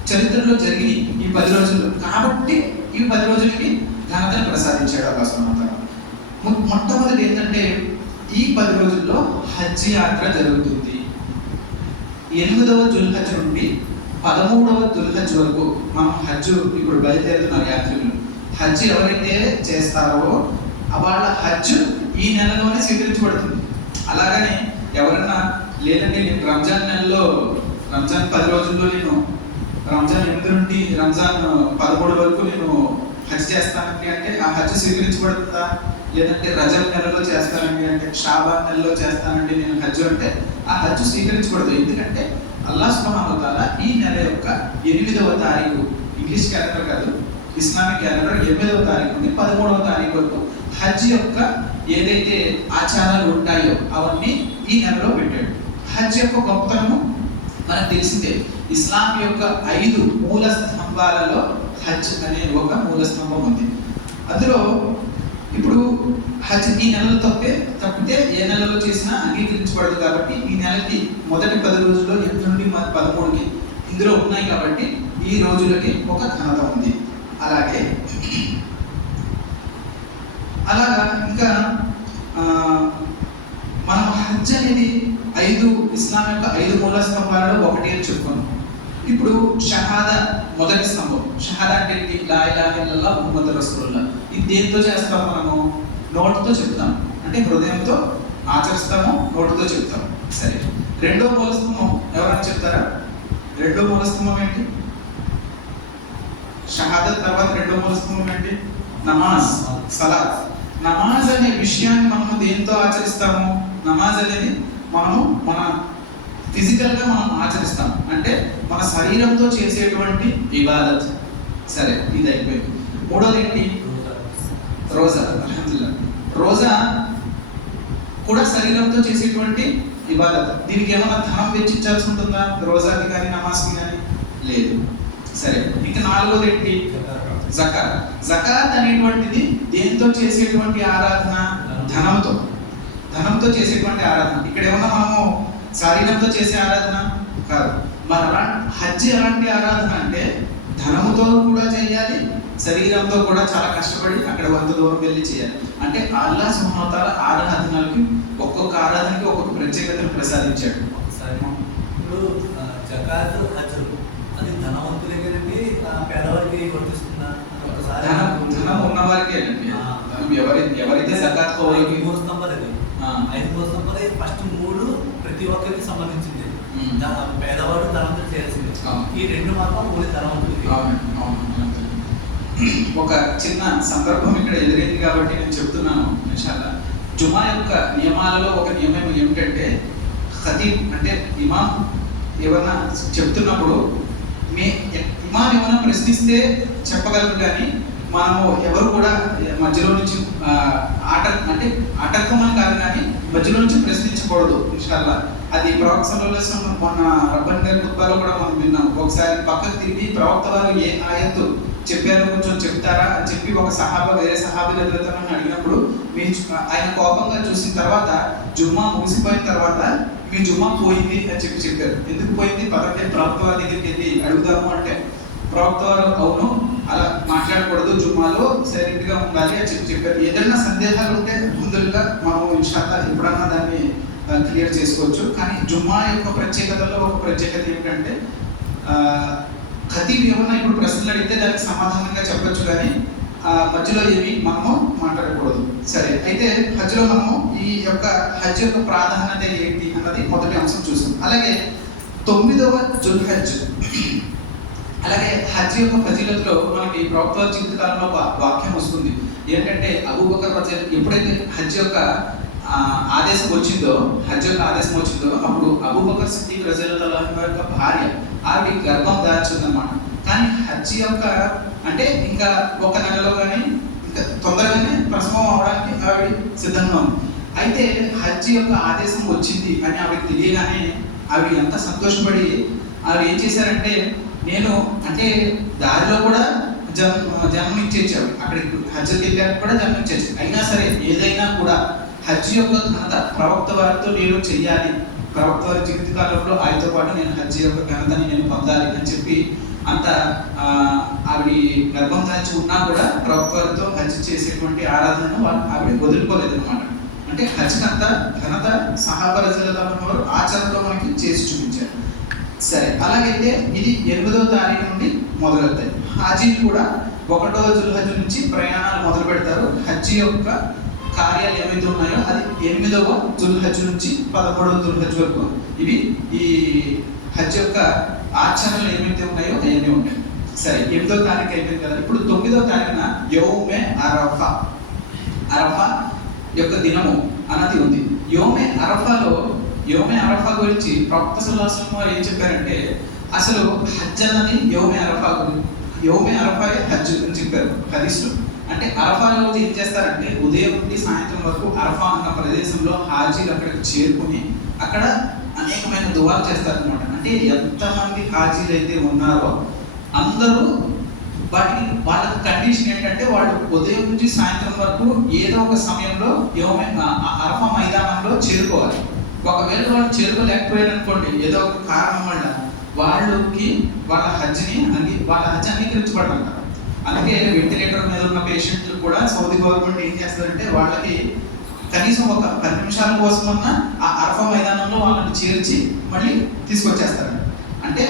చరిత్రలో జరిగినాయి ఈ 10 రోజుల్లో. కాబట్టి ఈ 10 రోజులకి ఘనతను ప్రసాదించాడు అల్లాహ్ సుబ్హానహు వ తఆలా. మొట్టమొదటి ఏంటంటే ఈ 10 రోజుల్లో హజ్ యాత్ర జరుగుతుంది. 8వ దుల్హజ్ నుండి 13వ దుల్హజ్ వరకు మనం హజ్ ఇప్పుడు బయలుదేరుతున్నారు యాత్రికులు. హజ్ ఎవరైతే చేస్తారో వాళ్ళ హజ్ ఈ నెలలోనే స్వీకరించబడుతుంది. అలాగని ఎవరన్నా లేదంటే నేను రంజాన్ నెలలో రంజాన్ 10 రోజుల్లో నేను రంజాన్ 8 నుండి రంజాన్ 13 వరకు నేను హజ్ చేస్తానండి అంటే ఆ హజ్ స్వీకరించబడుతుందా? లేదంటే రజబ్ నెలలో చేస్తానండి అంటే షాబాన్ నెలలో చేస్తానండి నేను హజ్ అంటే ఆ హజ్ స్వీకరించబడదు. ఎందుకంటే అల్లాహ్ సుబ్హానహు వ తఆలా ఈ నెల యొక్క 8వ తారీఖు, ఇంగ్లీష్ క్యాలెండర్ కాదు ఇస్లామిక్ క్యాలెండర్, 8వ తారీఖు నుండి 13వ తారీఖు వరకు హజ్ యొక్క ఏదైతే ఆచారాలు ఉంటాయో అవన్నీ ఈ నెలలో పెట్టాడు. హజ్ యొక్క గొప్పతనము మనకు తెలిసిందే. ఇస్లాం యొక్క 5 మూల స్తంభాలలో హజ్ అనే ఒక మూల స్తంభం ఉంది. అందులో ఇప్పుడు హజ్ ఈ నెలలో తప్పితే ఏ నెలలో చేసినా అంగీకరించబడదు. కాబట్టి ఈ నెలకి మొదటి 10 రోజుల్లో 8 నుండి 13కి ఇందులో ఉన్నాయి. కాబట్టి ఈ రోజులకి ఒక ఘనత ఉంది. అలాగా ఇంకా మనం హజ్ అనేది 5 ఇస్లాం యొక్క 5 మూల స్తంభాలలో ఒకటి అని చెప్పుకున్నాం. ఇప్పుడు షహాదా మొదటి స్తంభం. షహాదా అంటే ఏంటి? లా ఇలాహ ఇల్లల్లాహ్ ముహమ్మద్ రసూలుల్లాహ్. ఇది దేంతో చేస్తాం? మనము నోటితో చెప్తాం, అంటే హృదయంతో ఆచరిస్తాము, నోటితో చెప్తాం. సరే, రెండో మూల స్తంభం ఎవరైనా చెప్తారా? రెండో మూల స్తంభం ఏంటి? షహాదత్ తర్వాత రెండో మూల స్తంభం ఏంటి? నమాజ్, సలాత్. నమాజ్ అనే విషయాన్ని మనము దేంతో ఆచరిస్తాము? నమాజ్ అనేది మనము మన ఫిజికల్గా మనం ఆచరిస్తాం, అంటే మన శరీరంతో చేసేటువంటి ఇబాదత్. సరే, ఇది అయిపోయింది. మూడోది ఏంటి? రోజా. అల్హమ్దులిల్లాహ్, రోజా కూడా శరీరంతో చేసేటువంటి ఇబాదత్. దీనికి ఏమైనా ధనం వెచ్చించాల్సి ఉంటుందా? రోజాకి కానీ నమాజ్కి కానీ లేదు. సరే, ఇంకా నాలుగోది ఏంటి? జకాత్. జకాత్ అనేటువంటిది దేంతో చేసేటువంటి ఆరాధన? ధనంతో చేసేటువంటి ఆరాధన. ఇక్కడ ఏమన్నా మనము శరీరంతో చేసే ఆరాధన కాదు. మరి హజ్ ఎలాంటి ఆరాధన అంటే ధనముతో కూడా చేయాలి, శరీరంతో కూడా చాలా కష్టపడి అక్కడ వంద దూరం వెళ్ళి చేయాలి. అంటే అల్లాహ్ సుబ్హానహు వ తఆలా ఆరాధనలకి ఒక్కొక్క ఆరాధనకి ఒక్కొక్క ప్రత్యేకతను ప్రసాదించాడు. ఇప్పుడు జకాత్, హజ్ అది ధనవంతులే కదండి, పేదవారికి వర్తిస్తుందా? ధనం ఉన్న వారికే అండి. ఎవరైతే జకాత్ కోవాలి. 3 స్తంభాలు 5 మూల స్తంభాలు. ఫస్ట్ 3 ప్రతి ఒక్కరికి సంబంధించింది. పేదవాడు ధనవంతులు చేయాల్సింది. ఈ 2 మాత్రం ఓన్లీ ధనవంతులకి. ఒక చిన్న సందర్భం ఇక్కడ ఎదురైంది కాబట్టి నేను చెప్తున్నాను. ఇన్షాల్లా జుమా యొక్క నియమాలలో ఒక నియమం ఏమిటంటే ఖతీబ్ అంటే ఇమాం ఏమన్నా చెప్తున్నప్పుడు ఇమాం ఏమైనా ప్రశ్నిస్తే చెప్పగలరు, కానీ మనము ఎవరు కూడా మధ్యలో నుంచి ఆటంకమని కాదు, కానీ మధ్యలో నుంచి ప్రశ్నించకూడదు. ఇన్షాల్లా అది ప్రవక్త సల్లల్లాహు అలైహి వసల్లం మొన్న రబ్బన్ గారి ఖుత్బాలో కూడా మనం విన్నాం. ఒకసారి పక్కకు తిరిగి ప్రవక్త వారు ఏ ఆయత్తు చెప్పారు కొంచెం చెప్తారా అని చెప్పి ఒక సహాబా వేరే సహాబీ ఎదుగుతామని అడిగినప్పుడు ఆయన కోపంగా చూసిన తర్వాత జుమ్మా ముగిసిపోయిన తర్వాత మీ జుమ్మా పోయింది అని చెప్పారు. ఎందుకు పోయింది? పక్కనే ప్రవక్త వారి దగ్గరికి వెళ్ళి అడుగుదాము అంటే ప్రవక్త వారు అవును, అలా మాట్లాడకూడదు, జుమ్మాలో సైలెంట్ గా ఉండాలి అని చెప్పారు. ఏదైనా సందేహాలు ఉంటే ముందుగా మనం ఇన్షాల్లా ఎప్పుడన్నా దాన్ని క్లియర్ చేసుకోవచ్చు. కానీ జుమ్మా యొక్క ప్రత్యేకతలో ఒక ప్రత్యేకత ఏమిటంటే ఖతీబ్ ఏమన్నా ఇప్పుడు ప్రశ్నలు అడిగితే దానికి సమాధానంగా చెప్పొచ్చు, కానీ మధ్యలో ఏమి మనము మాట్లాడకూడదు. సరే, అయితే హజ్లో మనము ఈ యొక్క హజ్ యొక్క ప్రాధాన్యత ఏంటి అన్నది మొదటి అంశం చూసాం. అలాగే 9వ దుల్హజ్. అలాగే హజ్ యొక్క ఫజీలతులో మనకి ప్రవక్త జీవిత కాలంలో ఒక వాక్యం వస్తుంది. ఏంటంటే అబూబకర్ రజల్ ఎప్పుడైతే హజ్ యొక్క ఆదేశం వచ్చిందో, హజ్ యొక్క ఆదేశం వచ్చిందో, అప్పుడు అబూబకర్ సిద్దిక్ రజీయల్లాహు అన్హు యొక్క భార్య ఆవిడ గర్భం దాల్చిందన్నమాట. కానీ హజ్ యొక్క అంటే ఇంకా ఒక నెలలో కానీ ఇంకా తొందరగానే ప్రసవం అవడానికి ఆవిడ సిద్ధంగా ఉంది. అయితే హజ్ యొక్క ఆదేశం వచ్చింది అని ఆవిడకి తెలియగానే ఆవిడ ఎంత సంతోషపడి ఆవిడ ఏం చేశారంటే, నేను అంటే దారిలో కూడా జన్మనిచ్చేచ్చారు, అక్కడికి హజ్కి వెళ్ళాక కూడా జన్మనిచ్చేచ్చు, అయినా సరే ఏదైనా కూడా హజ్ యొక్క ఘనత ప్రవక్త వారితో నేను చెయ్యాలి, ప్రవక్త వారి జీవిత కాలంలో ఆయనతో పాటు నేను హజ్ యొక్క ఘనతని నేను పొందాలి అని చెప్పి అంత ఆవిడ గర్భం దాల్చి ఉన్నా కూడా ప్రవక్త వారితో హజ్ చేసేటువంటి ఆరాధనను ఆవిడ వదులుకోలేదు అనమాట. అంటే హజ్ అంత ఘనత సహాబా రజీయల్లాహు అన్హు వారు ఆచరణలో మనకి చేసి చూపించారు. సరే, అలాగైతే ఇది 8వ తారీఖు నుండి మొదలవుతాయి. హాజీలు కూడా 1వ జుల్హజ్ నుంచి ప్రయాణాలు మొదలు పెడతారు. హజ్ యొక్క కార్యాలు ఏమైతే ఉన్నాయో అది 8వ జుల్హజ్ నుంచి 13వ జుల్హజ్ వరకు ఇవి ఈ హజ్ యొక్క ఆచరణలు ఏమైతే ఉన్నాయో అవన్నీ ఉంటాయి. సరే, 8వ తారీఖు అయిపోయింది కదా. ఇప్పుడు 9వ తారీఖున యౌమే అరఫా, అరఫా యొక్క దినము అన్నది ఉంది. యోమే అరఫా గురించి ప్రవక్త సల్లల్లాహు అలైహి వసల్లం వారు ఏం చెప్పారంటే, అసలు హజ్ అన్నది యోమే అరఫాయే హజ్ అని చెప్పారు హదీస్లో. అంటే అరఫా రోజు ఏం చేస్తారంటే, ఉదయం నుండి సాయంత్రం వరకు అరఫా అన్న ప్రదేశంలో హాజీలు అక్కడికి చేరుకుని అక్కడ అనేకమైన దువాలు చేస్తారనమాట. అంటే ఎంతమంది హాజీలు అయితే ఉన్నారో అందరూ వాళ్ళకి కండిషన్ ఏంటంటే, వాళ్ళు ఉదయం నుంచి సాయంత్రం వరకు ఏదో ఒక సమయంలో అరఫా మైదానంలో చేరుకోవాలి. ఒకవేళ వాళ్ళు చేరుకోలేకపోయారు అనుకోండి, ఏదో ఒక కారణం వల్ల వాళ్ళ హజ్ అంగీకరించబడాలంట. అందుకే వెంటిలేటర్ మీద ఉన్న పేషెంట్లు కూడా సౌదీ గవర్నమెంట్ ఏం చేస్తారంటే, వాళ్ళకి కనీసం ఒక 10 నిమిషాల కోసమన్నా ఆ అరఫా మైదానంలో వాళ్ళని చేర్చి మళ్ళీ తీసుకొచ్చేస్తారు. అంటే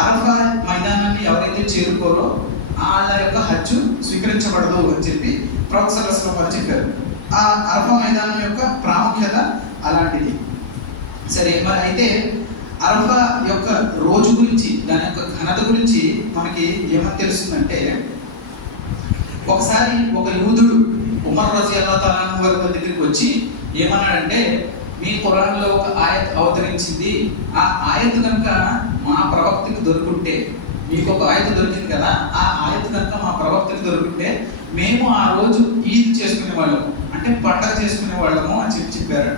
అరఫా మైదానాన్ని ఎవరైతే చేరుకోరో వాళ్ళ యొక్క హజ్ స్వీకరించబడదు అని చెప్పి ప్రవక్త సల్లల్లాహు అలైహి వసల్లం చెప్పారు. ఆ అరఫా మైదానం యొక్క ప్రాముఖ్యత అలాంటిది. సరే, మరి అయితే అరఫా యొక్క రోజు గురించి, దాని యొక్క ఘనత గురించి మనకి ఏమని తెలుస్తుందంటే, ఒకసారి ఒక యూదుడు ఉమర్ రజియల్లాహు అన్హు వారి దగ్గరికి వచ్చి ఏమన్నాడంటే, మీ ఖురాన్లో ఒక ఆయత్ అవతరించింది, ఆ ఆయత్ కనుక మా ప్రవక్తకి దొరుకుంటే, మీకు ఒక ఆయత దొరికింది కదా, ఆ ఆయత కనుక మా ప్రవక్తకి దొరుకుంటే మేము ఆ రోజు ఈద్ చేసుకునే వాళ్ళము, అంటే పండగ చేసుకునే వాళ్ళము అని చెప్పాడు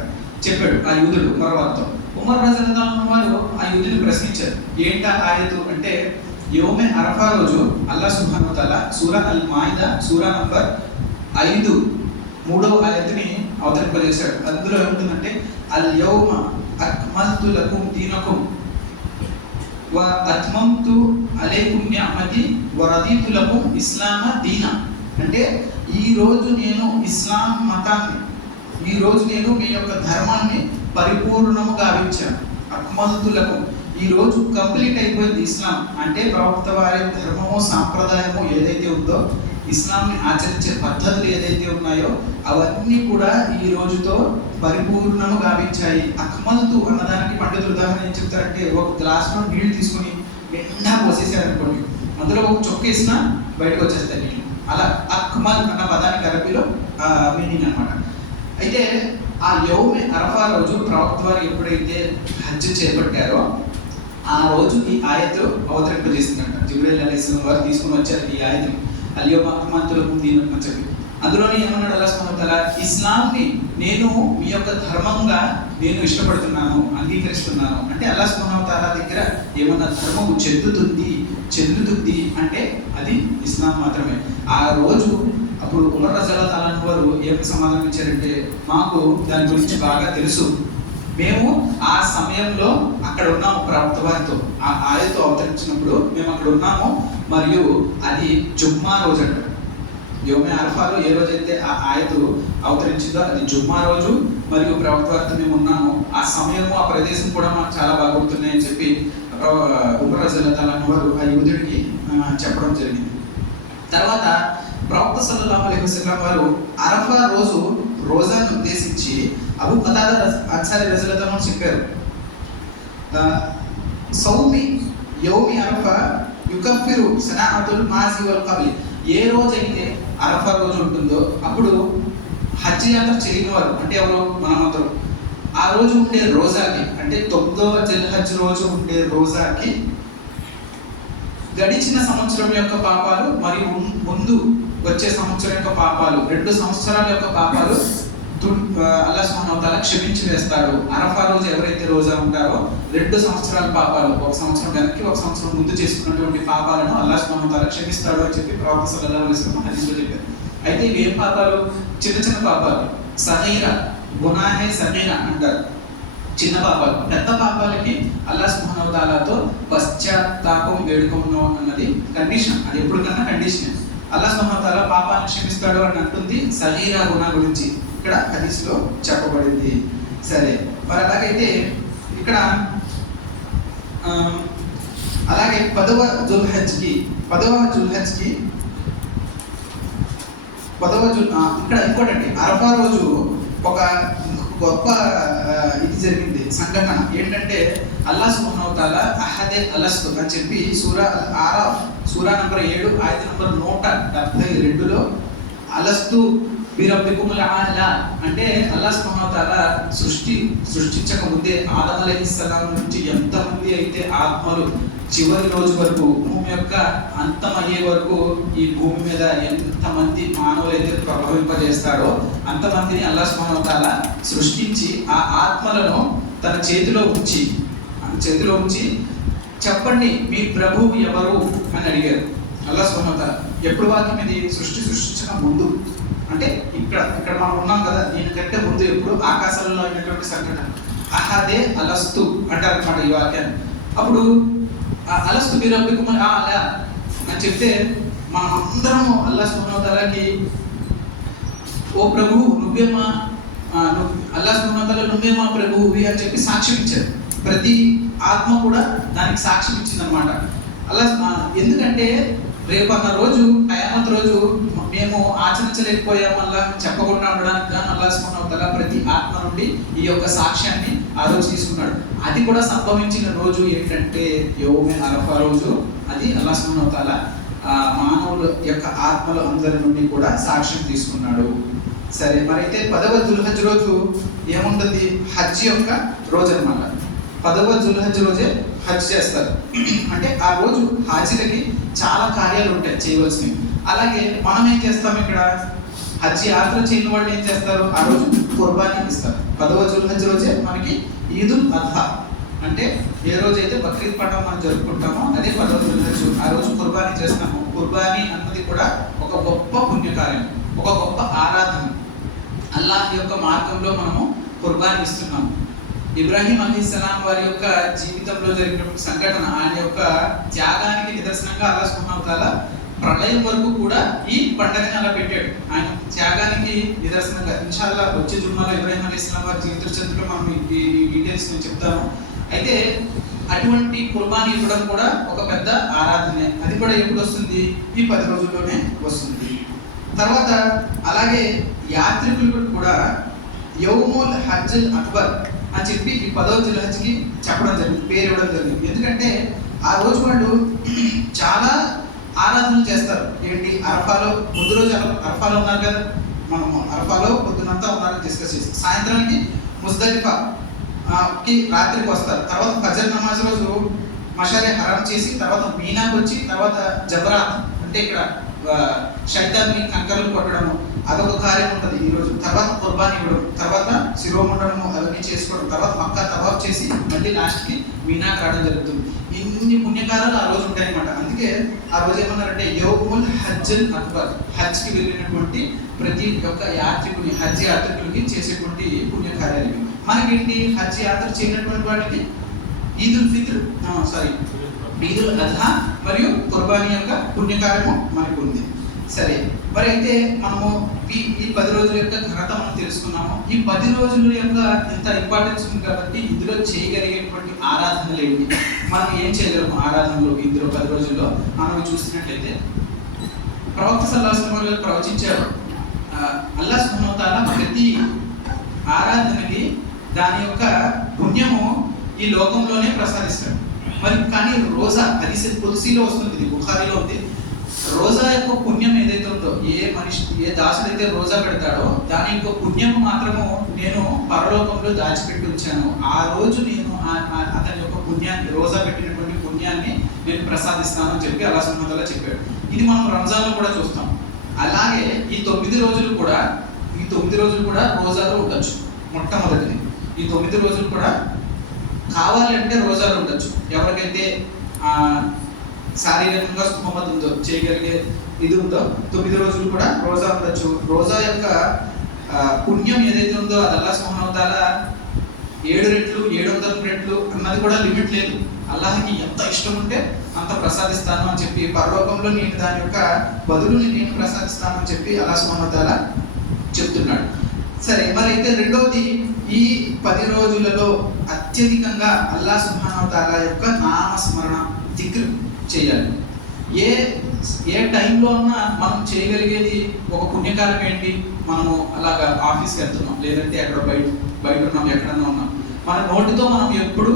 ఆ యూదుడు ఉమర్ వారితో. ఉమర్ రజియల్లాహు అన్హు వారు ఆ యూదుని ప్రశ్నించారు, ఏంటా ఆయతు అంటే, యోమే అరఫా రోజు అల్లాహ్ సుబ్హానహు వ తఆలా సూరా అల్ మాయిదా సూరా నంబర్ 5 3వ ఆయతని అవతరింపజేశాడు. అందులో ఏముంటుందంటే, అల్ యౌమ అక్మల్తు లకుమ్ దీనకుమ్ వ అత్మమ్తు అలైకుమ్ నిఅమతి వ రదీతు లకుమ్ ఇస్లామ దీనా. అంటే ఈ రోజు నేను ఇస్లాం మతాన్ని, ఈ రోజు నేను మీ యొక్క ధర్మాన్ని పరిపూర్ణముగా గావించాను. అక్మల్తు లకుమ్, ఈ రోజు కంప్లీట్ అయిపోయింది ఇస్లాం. అంటే ప్రవక్త వారి ధర్మము సాంప్రదాయము ఏదైతే ఉందో, ఇస్లాంని ఆచరించే పద్ధతులు ఏదైతే ఉన్నాయో అవన్నీ కూడా ఈ రోజుతో పరిపూర్ణము గావించాయి. అక్మల్తు అన్నదానికి పండితులు ఉదాహరణ ఏం చెప్తారంటే, ఒక గ్లాస్లో నీళ్లు తీసుకుని నిండా పోసేసారనుకోండి, అందులో ఒక చొక్కేసినా బయటకు వచ్చేస్తాయి నీళ్ళు. అలా అక్మల్ అన్న పదానికి అరబీలో మీనింగ్ అనమాట. అయితే ఆ యౌమే అరఫా రోజు ప్రవక్త వారు ఎప్పుడైతే హజ్ చేపట్టారో ఆ రోజు ఈ ఆయత్ అవతరింపజేసిందంట. జిబ్రీల్ అలైహిస్సలాం వారు తీసుకుని వచ్చారు ఈ ఆయతని, అల్యౌమ అక్మల్తు లకుమ్ దీనకుమ్ అని చెప్పి. అందులోనే ఏమన్నాడు అల్లాహ్ సుబ్హానహు వ తఆలా, ఇస్లాంని నేను మీ యొక్క ధర్మంగా నేను ఇష్టపడుతున్నాను, అంగీకరిస్తున్నాను. అంటే అల్లాహ్ సుబ్హానహు వ తఆలా దగ్గర ఏమన్నా ధర్మము చెల్లుతుంది అంటే అది ఇస్లాం మాత్రమే. ఆ రోజు అప్పుడు ఉమర్ రజియల్లాహు అన్హు వారు ఏమి సమాధానం ఇచ్చారంటే, మాకు దాని గురించి బాగా తెలుసు, మేము ఆ సమయంలో అక్కడ ఉన్నాము ప్రవక్త వారితో, ఆ ఆయత్ అవతరించినప్పుడు మేము అక్కడ ఉన్నాము, మరియు అది జుమ్మా రోజు అంట. యోమే అరఫాలో ఏ రోజైతే ఆ ఆయత్ అవతరించిందో అది జుమ్మా రోజు, మరియు ప్రవక్త వారితో మేము ఉన్నాము. ఆ సమయము ఆ ప్రదేశం కూడా మాకు చాలా బాగా గుర్తున్నాయని చెప్పి ఉమర్ రజియల్లాహు అన్హు వారు ఆ యూదుడికి చెప్పడం జరిగింది. తర్వాత ప్రవక్త సల్లల్లాహు అలైహి వసల్లం వారు అరఫా రోజు రోజాను ఉద్దేశించి అబూ ఖతాదా అన్సారీ రజియల్లాహు అన్హు చెప్పారు, సౌమి యౌమి అరఫా యుకఫిరు సనాఅతుల్ మాజి వల్ కబ్లి. ఏ రోజైతే అరఫా రోజు ఉంటుందో అప్పుడు హజ్ యాత్ర చేయని వారు అంటే ఎవరు? మనమందరం. ఆ రోజు ఉండే రోజాకి అంటే 9వ జిల్హజ్ రోజు ఉండే రోజాకి గడిచిన సంవత్సరం యొక్క పాపాలు మరియు ముందు వచ్చే సంవత్సరం యొక్క పాపాలు 2 సంవత్సరాల యొక్క పాపాలు అల్లాహ్ సుబ్హానహు వ తఆలా క్షమించి వేస్తాడు. అరఫా రోజు ఎవరైతే రోజా ఉంటారో 2 సంవత్సరాల పాపాలు, ఒక సంవత్సరం వెనక్కి ఒక సంవత్సరం ముందు చేసుకున్నటువంటి పాపాలను అల్లాహ్ సుబ్హానహు వ తఆలా క్షమిస్తాడు అని చెప్పి ప్రవక్త సల్లల్లాహు అలైహి వసల్లం హదీస్లో చెప్పారు. అయితే ఇవి ఏం పాపాలు? చిన్న చిన్న పాపాలు, సగీరా, గునాహే సగీరా అంటారు, చిన్న పాపాలు. పెద్ద పాపాలకి అల్లాహ్ సుబ్హానహు వ తఆలాతో పశ్చాత్తాపం వేడుకోను అన్నది కండిషన్. అది ఎప్పటికన్నా కండిషన్. అల్లాహ్ సుబ్హానహు వ తఆలా పాపాలను క్షమిస్తాడు అని అంటుంది సగీరా గునా గురించి ఇక్కడ హదీస్లో చెప్పబడింది. సరే, మరి అలాగైతే ఇక్కడ అలాగే 10వ జుల్హజ్కి ఇక్కడ ఇంకోటండి, అరఫా రోజు ఒక గొప్ప ఇది జరిగింది సంఘటన. ఏంటంటే అల్లాహ్ సుబ్హానహు వ తఆలా అహదే అలస్తు అని చెప్పి సూరా ఆరాఫ్ సూరా నంబర్ 7 ఆయత నంబర్ 172లో అలస్తు బిరబ్బికుముల్ ఆలా అంటే అల్లాహ్ సుబ్హానహు వ తఆలా సృష్టించక ముందే ఆదం అలైహిస్సలాం నుంచి ఎంతమంది అయితే ఆత్మలు చివరి రోజు వరకు భూమి యొక్క అంతమయ్యే వరకు ఈ భూమి మీద ఎంతమంది మానవులు అయితే ప్రభావింపజేస్తాడో అంతమందిని అల్లాహ్ సుబ్హానహు వ తఆలా సృష్టించి ఆ ఆత్మలను తన చేతిలో ఉంచి చెప్పండి మీ ప్రభువు ఎవరు అని అడిగారు అల్లాహ్ సుబ్హానహు వ తఆలా. ఎప్పుడు వాక్యం ఇది? సృష్టించక ముందు. అంటే ఇక్కడ మనం ఉన్నాం కదా, దీనికంటే ముందు ఎప్పుడు ఆకాశంలో అయినటువంటి సంఘటన. అహదే అలస్తు అంటారు అన్నమాట ఈ వాక్యాన్ని. అప్పుడు అలస్తు బిరబ్బికుముల్ ఆలా అని చెప్తే మనం అందరము అల్లాహ్ సుబ్హానహు వ తఆలాకి ఓ ప్రభువు నువ్వేమా అల్లాహ్ సుబ్హానహు వ తఆలా నువ్వేమా ప్రభువువి అని చెప్పి సాక్ష్యం ఇచ్చారు. ప్రతి ఆత్మ కూడా దానికి సాక్ష్యం ఇచ్చిందనమాట. ఎందుకంటే రేపన్న రోజు కయామత్ రోజు మేము ఆచరించలేకపోయాం అలా చెప్పకుండా ఉండడానికి గాను అల్లాహ్ సుబ్హానహు వ తఆలా ప్రతి ఆత్మ నుండి ఈ యొక్క సాక్ష్యాన్ని ఆ రోజు తీసుకున్నాడు. అది కూడా సంభవించిన రోజు ఏంటంటే యౌమే అరఫా రోజు. అది అల్లాహ్ సుబ్హానహు వ తఆలా మానవుల యొక్క ఆత్మలు అందరి నుండి కూడా సాక్ష్యం తీసుకున్నాడు. సరే, మరైతే 10వ జుల్హజ్ రోజు ఏముంటుంది? హజ్ యొక్క రోజు అన్నమాట. 10వ జుల్హజ్ రోజే హజ్ చేస్తారు. అంటే ఆ రోజు హాజీలకి చాలా కార్యాలు ఉంటాయి చేయవలసినవి. అలాగే మనం ఏం చేస్తాం? ఇక్కడ హజ్ యాత్ర చేయని వాళ్ళు ఏం చేస్తారు? ఆ రోజు కుర్బానీ ఇస్తారు. 10వ జుల్హజ్ రోజే మనకి ఈదుల్ అద్హా అంటే ఏ రోజైతే బక్రీద్ పండుగ మనం జరుపుకుంటామో అదే 10వ జుల్హజ్. ఆ రోజు కుర్బానీ చేస్తాము. కుర్బానీ అన్నది కూడా ఒక గొప్ప పుణ్యకార్యం, ఒక గొప్ప ఆరాధన. అల్లాహ్ యొక్క మార్గంలో మనము కుర్బానీ ఇస్తున్నాము. ఇబ్రాహీం అలైహిస్సలాం వారి యొక్క జీవితంలో జరిగిన సంఘటన, ఆయన యొక్క త్యాగానికి నిదర్శనంగా అల్లాహ్ సుబ్హానహు వ తఆలా ప్రళయం వరకు కూడా ఈ పండుగని అలా పెట్టాడు. ఆయన త్యాగానికి నిదర్శనంగా. ఇన్షాల్లా వచ్చే జుమ్మాలో ఇబ్రాహీం అలైహిస్సలాం వారి జీవిత చరిత్రలో మనం ఈ డీటెయిల్స్ నేను చెప్తాను. అయితే అటువంటి కుర్బానీ ఇవ్వడం కూడా ఒక పెద్ద ఆరాధనే. అది కూడా ఎప్పుడు వస్తుంది? ఈ 10 రోజుల్లోనే వస్తుంది. తర్వాత అలాగే యాత్రికులు కూడా యౌముల్ హజ్జుల్ అక్బర్ అని చెప్పి ఈ 10వ జుల్హజ్కి చెప్పడం జరిగింది, పేరు ఇవ్వడం జరిగింది. ఎందుకంటే ఆ రోజు వాళ్ళు చాలా ఆరాధనలు చేస్తారు. ఏంటి? అరఫాలో ముందు రోజు అరఫాలో ఉన్నారు కదా, మనము అరఫాలో పొద్దునంతా ఉన్నారని డిస్కస్ చేస్తాం. సాయంత్రానికి ముజ్దలిఫాకి రాత్రికి వస్తారు. తర్వాత ఫజర్ నమాజ్ రోజు మషారే హరాం చేసి తర్వాత మీనాకు వచ్చి తర్వాత జబరాత్ అంటే ఇక్కడ షడ్డాన్ని కంకర్లు కొట్టడము అదొక కార్యం ఉంటుంది ఈరోజు. తర్వాత కుర్బానీ ఇవ్వడం, తర్వాత శిరోముండడము అవన్నీ చేసుకోవడం, తర్వాత మక్కా తవాఫ్ చేసి మళ్ళీ లాస్ట్కి మీనాకు రావడం జరుగుతుంది. ఇన్ని పుణ్యకారాలు ఆ రోజు ఉంటాయి అన్నమాట. అందుకే ఆ రోజు ఏమన్నారంటే యౌముల్ హజ్జుల్ అక్బర్, హజ్కి వెళ్ళినటువంటి ప్రతి ఒక్క యాత్రికుని, హజ్ యాత్రికులకి చేసేటువంటి పుణ్యకార్యాలు. మనకేంటి? హజ్ యాత్ర చేయనటువంటి వాటికి ఈదుల్ అద్హా మరియు కుర్బానీ యొక్క పుణ్యకార్యము మనకు ఉంది. సరే, మరి అయితే మనము ఈ 10 రోజుల యొక్క ఘనత మనం తెలుసుకున్నాము. ఈ 10 రోజుల యొక్క ఎంత ఇంపార్టెన్స్ ఉంది కాబట్టి ఇందులో చేయగలిగేటువంటి ఆరాధనలు ఏంటి, మనం ఏం చేయగలము ఆరాధనలో ఇందులో 10 రోజుల్లో మనం చూస్తున్నట్లయితే ప్రవక్త సల్లల్లాహు అలైహి వసల్లం ప్రవచించారు. అల్లాహ్ సుబ్హానహు వ తఆలా ప్రతి ఆరాధనకి దాని యొక్క పుణ్యము ఈ లోకంలోనే ప్రసాదిస్తాడు. మరి కానీ రోజా హదీస్ కుద్సీలో వస్తుంది, ఇది బుఖారీలో ఉంది. రోజా యొక్క పుణ్యం ఏదైతే ఉందో, ఏ దాసుడైతే రోజా పెడతాడో దాని యొక్క పుణ్యం మాత్రము నేను పరలోకంలో దాచిపెట్టి ఉంచాను. ఆ రోజు నేను అతని యొక్క పుణ్యాన్ని, రోజా పెట్టినటువంటి పుణ్యాన్ని నేను ప్రసాదిస్తాను అని చెప్పి అల్లాహ్ సుబ్హానహు వ తఆలా చెప్పాడు. ఇది మనం రంజాన్లో కూడా చూస్తాం. అలాగే ఈ 9 రోజులు కూడా రోజాలో ఉండొచ్చు. మొట్టమొదటిది ఈ 9 రోజులు కూడా కావాలి అంటే రోజాలో ఉండొచ్చు. ఎవరికైతే శారీరకంగా స్థోమత ఉందో, చేయగలిగే ఇది ఉందో 9 రోజులు కూడా రోజా ఉండొచ్చు. రోజా యొక్క పుణ్యం ఏదైతే ఉందో అది అల్లాహ్ సుబ్హానహు వ తఆలా 7 రెట్లు 700 రెట్లు అన్నది కూడా లిమిట్ లేదు. అల్లాహ్కి ఎంత ఇష్టం ఉంటే అంత ప్రసాదిస్తాను అని చెప్పి, పరలోకంలో నేను దాని యొక్క బదులుని నేను ప్రసాదిస్తాను అని చెప్పి అల్లాహ్ సుబ్హానహు వ తఆలా చెప్తున్నాడు. సరే, మరి అయితే రెండవది, ఈ 10 రోజులలో అత్యధికంగా అల్లాహ్ సుబ్హానహు వ తఆలా యొక్క నామస్మరణ, జిక్ర్ చేయాలి. ఏ టైంలో ఉన్నా మనం చేయగలిగేది ఒక పుణ్యకాలం ఏంటి? మనము అలాగా ఆఫీస్కి వెళ్తున్నాం, లేదంటే ఎక్కడో బయట ఉన్నాం, ఎక్కడన్నా ఉన్నాం, మన నోటితో మనం ఎప్పుడు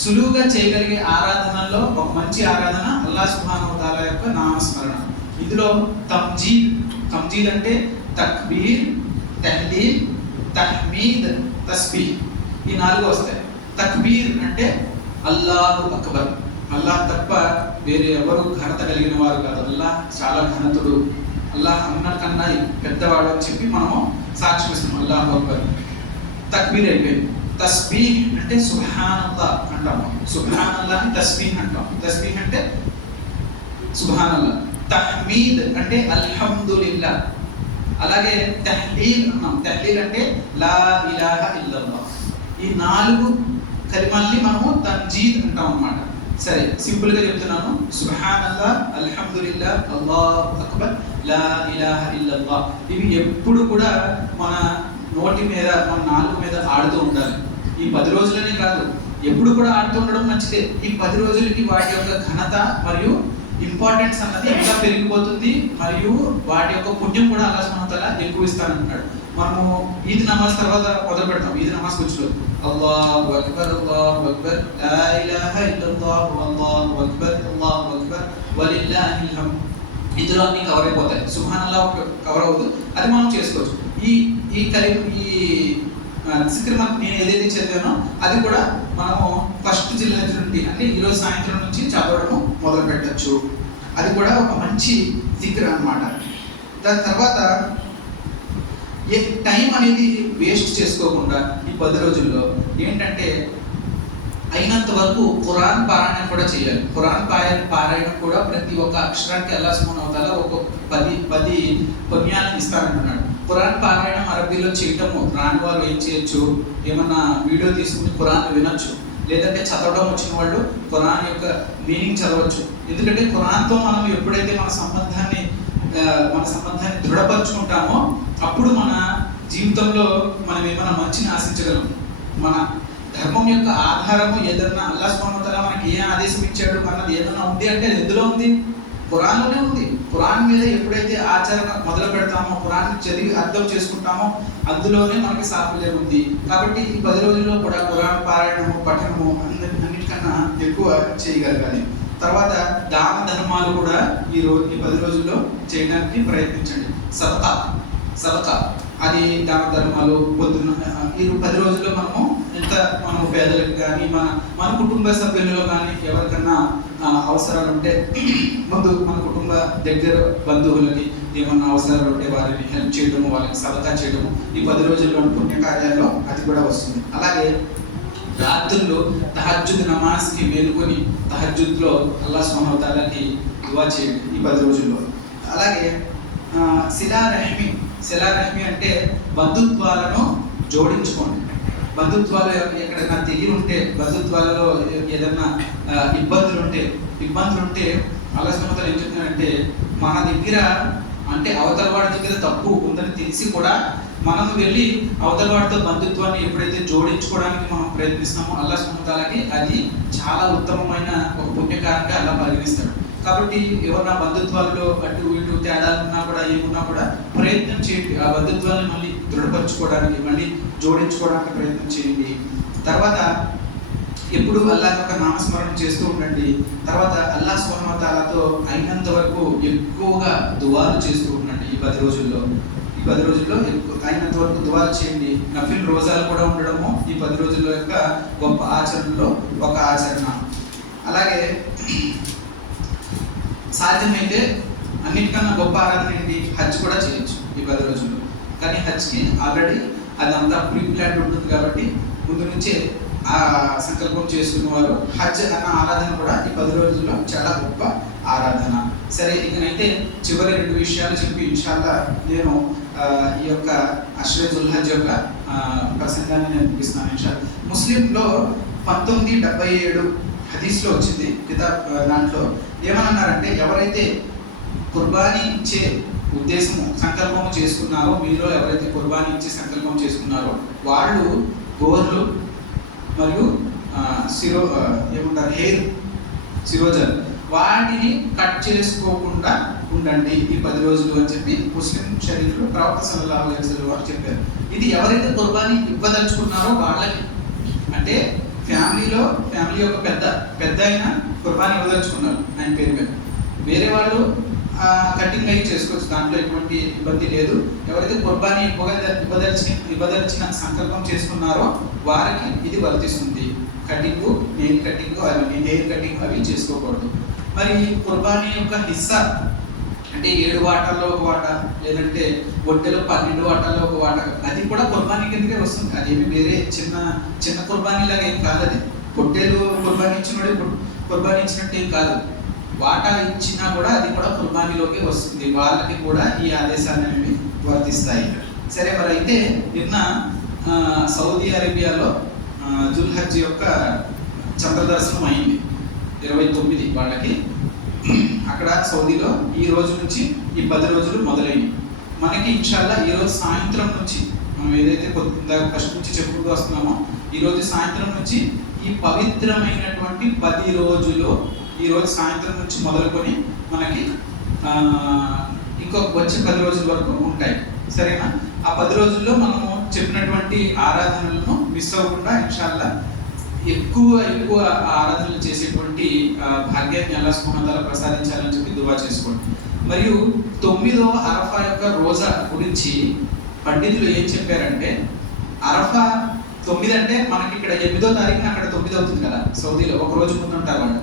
సులువుగా చేయగలిగే ఆరాధనలో ఒక మంచి ఆరాధన అల్లాహ్ సుబ్హానహు వ తఆలా యొక్క నామస్మరణ. ఇందులో తమ్జీద్ అంటే తక్బీర్, తహ్లీల్, తహ్మీద్, తస్బీహ్, ఈ 4 వస్తాయి. తక్బీర్ అంటే అల్లాహు అక్బర్, అల్లాహ్ తప్ప వేరే ఎవరు ఘనత కలిగిన వారు కాదు, అల్లాహ్ చాలా ఘనతుడు, అల్లాహ్ అందరికన్నా పెద్దవాడు అని చెప్పి మనము సాక్ష్యం ఇస్తాం, అల్లాహు అక్బర్. తక్బీర్ అయిపోయింది. తస్బీహ్ అంటే సుబ్హానల్లాహ్ అంటాము, సుబ్హానల్లాహ్ తస్బీహ్ అంటాం. తస్బీహ్ అంటే సుబ్హానల్లాహ్. తహ్మీద్ అంటే అల్హమ్దులిల్లాహ్. అలాగే తహ్లీల్ అన్నాం. తహ్లీల్ అంటే లా ఇలాహ ఇల్లల్లాహ్. ఈ 4 కలిమాల్ని మనము తమ్జీద్ అంటాం అన్నమాట. సరే, సింపుల్గా చెప్తున్నాను. సుబ్హానల్లాహ్, అల్హమ్దులిల్లాహ్, అల్లాహు అక్బర్, లా ఇలాహ ఇల్లల్లాహ్. ఇవి ఎప్పుడు కూడా మన నోటి మీద, మన నాలుగు మీద ఆడుతూ ఉండాలి. ఈ 10 రోజులనే కాదు, ఎప్పుడు కూడా ఆడుతూ ఉండడం మంచిదే. ఈ 10 రోజులకి వాటి యొక్క ఘనత మరియు ఇంపార్టెన్స్ అన్నది ఇంకా పెరిగిపోతుంది, మరియు వాటి యొక్క పుణ్యం కూడా అల్లాహ్ సుబ్హానహు వ తఆలా ఎక్కువ ఇస్తానంటున్నాడు. మనము ఈద్ నమాజ్ తర్వాత మొదలు పెడతాం. ఈద్ నమాజ్ కూర్చులో అల్లాహు అక్బర్, అల్లాహు అక్బర్, లా ఇలాహ ఇల్లల్లాహు, అల్లాహు అక్బర్, అల్లాహు అక్బర్, వలిల్లాహిల్ హమ్ద్. ఇందులో అన్ని కవర్ అయిపోతాయి. సుబ్హానల్లాహ్ కవర్ అవుతుంది, అది మనం చేసుకోవచ్చు. ఈ జిక్ర్ నేను ఏదైతే చదివానో అది కూడా మనము ఫస్ట్ జిల్హజ్ నుండి, అంటే ఈరోజు సాయంత్రం నుంచి చదవడము మొదలు పెట్టచ్చు. అది కూడా ఒక మంచి జిక్ర్ అన్నమాట. దాని తర్వాత టైం అనేది వేస్ట్ చేసుకోకుండా ఈ 10 రోజుల్లో ఏంటంటే అయినంత వరకు ఖురాన్ పారాయణం కూడా చేయాలి. ఖురాన్ పారాయణం కూడా ప్రతి ఒక్క అక్షరానికి అల్లాహ్ సుబ్హానహు వ తఆలా ఒక 10 పుణ్యాలను ఇస్తానంటున్నాడు. ఖురాన్ పారాయణం అరబీలో చేయటము రాని వారు ఏం చేయొచ్చు, ఏమన్నా వీడియో తీసుకుని ఖురాన్ వినొచ్చు, లేదంటే చదవడం వచ్చిన వాళ్ళు ఖురాన్ యొక్క మీనింగ్ చదవచ్చు. ఎందుకంటే ఖురాన్తో మనం ఎప్పుడైతే మన సంబంధాన్ని దృఢపరుచుకుంటామో అప్పుడు మన జీవితంలో మనం ఏమైనా మంచిని ఆశించగలం. మన ధర్మం యొక్క ఆధారము ఏదన్నా, అల్లాహ్ సుబ్హానహు వ తఆలా మనకి ఏ ఆదేశం ఇచ్చాడు అన్నది ఏదన్నా ఉంది అంటే అది ఎందులో ఉంది? ఖురాన్లోనే ఉంది. ఖురాన్ మీద ఎప్పుడైతే ఆచరణ మొదలు పెడతామో, ఖురాన్ చదివి అర్థం చేసుకుంటామో అందులోనే మనకి సాఫల్యం ఉంది. కాబట్టి ఈ 10 రోజుల్లో కూడా ఖురాన్ పారాయణము, పఠనము అన్నిటికన్నా ఎక్కువ చేయగలగాలి. తర్వాత దాన ధర్మాలు కూడా ఈ 10 రోజుల్లో చేయడానికి ప్రయత్నించండి. సదకా అది దాన ధర్మాలు పొద్దున్న ఈ 10 రోజుల్లో మనము పేదలకు కానీ మన కుటుంబ సభ్యులలో కానీ ఎవరికన్నా అవసరాలు ఉంటే ముందు మన కుటుంబ దగ్గర బంధువులకి ఏమన్నా అవసరాలు ఉంటే వారిని హెల్ప్ చేయడము, వాళ్ళకి సదకా చేయడము ఈ 10 రోజుల్లో పుణ్యకార్యాల్లో అది కూడా వస్తుంది. అలాగే రాత్రుల్లో తహజ్జుద్ నమాజ్కి మేలుకొని తహజ్జుద్లో అల్లాహ్ సుబ్హానహు వ తఆలాకి దువా చేయండి ఈ 10 రోజుల్లో. అలాగే సిలా రహ్మి అంటే బంధుత్వాలను జోడించుకోండి. బంధుత్వాలు ఎక్కడైనా తెగి ఉంటే, బంధుత్వాలలో ఏదైనా ఇబ్బందులు ఉంటే అల్లాహ్ సుబ్హానహు వ తఆలా ఏం చెప్తున్నారంటే, మన దగ్గర అంటే అవతల వాడి దగ్గర తప్పు ఉందని తెలిసి కూడా మనం వెళ్ళి అవతల వాడితో బంధుత్వాన్ని ఎప్పుడైతే జోడించుకోవడానికి మనం ప్రయత్నిస్తామో అల్లాహ్ సుబ్హానహు వ తఆలాకి అది చాలా ఉత్తమమైన ఒక పుణ్యకారంగా అలా పరిగణిస్తాడు. కాబట్టి ఎవరన్నా బంధుత్వాల్లో అటు ఇటు తేడాలు ఉన్నా కూడా ఏమున్నా కూడా ప్రయత్నం చేయండి. ఆ బంధుత్వాన్ని మళ్ళీ దృఢపరచుకోవడానికి, మళ్ళీ జోడించుకోవడానికి ప్రయత్నం చేయండి. తర్వాత ఎప్పుడు అల్లాహ్ యొక్క నామస్మరణ చేస్తూ ఉండండి. తర్వాత అల్లాహ్ సుబ్హానహు వ తఆలాతో అయినంత వరకు ఎక్కువగా దువాలు చేస్తూ ఉండండి. ఈ 10 రోజుల్లో అయినంత వరకు దువాలు చేయండి. నఫిల్ రోజాలు కూడా ఉండడము ఈ 10 రోజుల్లో యొక్క గొప్ప ఆచరణలో ఒక ఆచరణ. అలాగే సాధ్యమైతే అన్నిటికన్నా గొప్ప ఆరాధన ఏంటి? హజ్ కూడా చేయొచ్చు ఈ 10 రోజుల్లో. కానీ హజ్కి ఆల్రెడీ అదంతా ప్రీ ప్లాన్ ఉంటుంది కాబట్టి ముందు నుంచే ఆ సంకల్పం చేసుకునేవారు. హజ్ అన్న ఆరాధన కూడా ఈ 10 రోజుల్లో చాలా గొప్ప ఆరాధన. సరే, ఇకనైతే చివరి 2 విషయాలు చెప్పి ఇన్షాల్లా నేను ఈ యొక్క అష్రే జుల్హజ్ యొక్క ప్రసంగాన్ని నేను ముగిస్తున్నాను ఇన్షాల్లా. ముస్లింలో 1977 హదీస్లో వచ్చింది కితాబ్. దాంట్లో ఏమన్నారంటే, ఎవరైతే కుర్బానీ ఇచ్చే ఉద్దేశము సంకల్పము చేసుకున్నారో, మీలో ఎవరైతే కుర్బానీ ఇచ్చే సంకల్పం చేసుకున్నారో వాళ్ళు గోర్లు మరియు హెయిర్ శిరోజల్ వాటిని కట్ చేసుకోకుండా ఉండండి ఈ 10 రోజులు అని చెప్పి ముస్లిం షరీఫ్లో ప్రవక్త సల్లల్లాహు అలైహి వసల్లం వారు చెప్పారు. ఇది ఎవరైతే కుర్బానీ ఇవ్వదలుచుకున్నారో వాళ్ళకి, అంటే ఫ్యామిలీ యొక్క పెద్ద అయినా కుర్బానీ ఇవ్వదలుచుకున్నారు ఆయన పేరు మీద, వేరే వాళ్ళు కటింగ్ అయి చేసుకోవచ్చు, దాంట్లో ఎటువంటి ఇబ్బంది లేదు. ఎవరైతే కుర్బానీ ఇవ్వదలిచిన సంకల్పం చేసుకున్నారో వారికి ఇది వర్తిస్తుంది. Cutting, nail cutting, hair cutting అవి చేసుకోకూడదు. మరి కుర్బానీ యొక్క హిస్సా అంటే 7 వాటాల్లో ఒక వాట, లేదంటే ఒట్టెలో 12 వాటాల్లో ఒక వాట, అది కూడా కుర్బానీ కిందకే వస్తుంది. అదేమి వేరే చిన్న కుర్బానీ లాగా ఏం కాదు. అది పొట్టేలు కుర్బానీ ఇచ్చినట్టు కుర్బానీ ఇచ్చినట్టు ఏం కాదు. వాటా ఇచ్చినా కూడా అది కూడా కుర్బానీలోకి వస్తుంది. వాళ్ళకి కూడా ఈ ఆదేశాలు అనేవి వర్తిస్తాయి. సరే, మరి అయితే నిన్న సౌదీ అరేబియాలో జుల్హజ్ యొక్క చంద్రదర్శనం అయింది 29 వాళ్ళకి. అక్కడ సౌదీలో ఈ రోజు నుంచి ఈ 10 రోజులు మొదలైనవి. మనకి ఇన్షాల్లా ఈరోజు సాయంత్రం నుంచి మనం ఏదైతే ఫస్ట్ నుంచి చెప్పుకుంటూ వస్తున్నామో, ఈరోజు సాయంత్రం నుంచి ఈ పవిత్రమైనటువంటి 10 రోజులు ఈరోజు సాయంత్రం నుంచి మొదలుకొని మనకి ఇంకొక వచ్చే 10 రోజుల వరకు ఉంటాయి. సరేనా? ఆ 10 రోజుల్లో మనము చెప్పినటువంటి ఆరాధనలను మిస్ అవ్వకుండా ఇన్షాల్లా ఎక్కువ ఆరాధనలు చేసేటువంటి భాగ్యాన్ని అల్లాహ్ సుబ్హానహు వ తఆలా ప్రసాదించాలని చెప్పి దువా చేసుకోండి. మరియు 9వ అరఫా యొక్క రోజా గురించి పండితులు ఏం చెప్పారంటే, అరఫా 9 అంటే మనకి ఇక్కడ 8వ తారీఖున అక్కడ 9 అవుతుంది కదా సౌదీలో, ఒక రోజు ముందు ఉంటారు వాళ్ళు.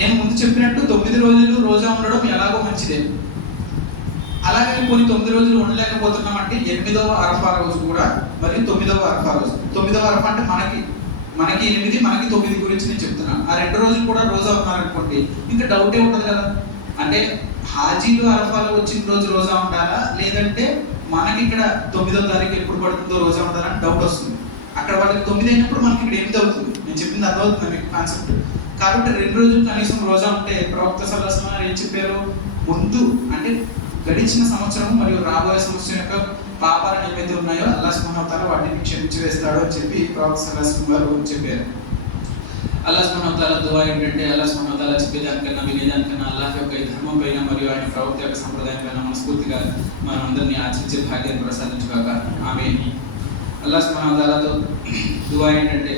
నేను ముందు చెప్పినట్టు 9 రోజులు రోజా ఉండడం ఎలాగో మంచిదే. అలాగే కొన్ని 9 రోజులు ఉండలేకపోతున్నామంటే 8వ అరఫా రోజు కూడా మరియు 9వ అరఫా రోజు. 9వ అరఫా అంటే మనకి 8, మనకి 9 గురించి నేను చెప్తున్నాను. ఆ 2 రోజులు కూడా రోజా ఉన్నారనుకోండి, ఇంకా డౌటే ఉంటుంది కదా. అంటే హాజీలు అరఫాలో వచ్చిన రోజు రోజా ఉండాలా, లేదంటే మనకి ఇక్కడ 9వ తారీఖు ఎప్పుడు పడుతుందో రోజా ఉండాలా అని డౌట్ వస్తుంది. అక్కడ వాళ్ళకి 9 అయినప్పుడు మనకి ఇక్కడ 8 అవుతుంది. నేను చెప్పింది అర్థమవుతుంది మీకు కాన్సెప్ట్. కాబట్టి 2 రోజులు కనీసం రోజా ఉంటే ప్రవక్త సల్లల్లాహు అలైహి వసల్లం ఏం చెప్పారు? ముందు అంటే గడిచిన సంవత్సరం మరియు రాబోయే సంవత్సరం యొక్క పాపాలను ఏవైతే ఉన్నాయో అల్లాహ్ సుబ్హానహు వ తఆలా వాటిని క్షమించి వేస్తాడు అని చెప్పి ప్రవక్త సల్లల్లాహు అలైహి వసల్లం వారు చెప్పారు. అల్లాహ్ సుబ్హానహు వ తఆలా దువా ఏంటంటే, అల్లాహ్ సుబ్హానహు వ తఆలా చెప్పేదానికన్నా వినేదానికన్నా అల్లాహ్ యొక్క ధర్మం పైన మరియు ఆయన ప్రవక్త యొక్క సంప్రదాయం పైన మనస్ఫూర్తిగా మనం అందరినీ ఆచరించే భాగ్యాన్ని ప్రసాదించుగాక. ఆమేన్. అల్లాహ్ సుబ్హానహు వ తఆలాతో దువా ఏంటంటే,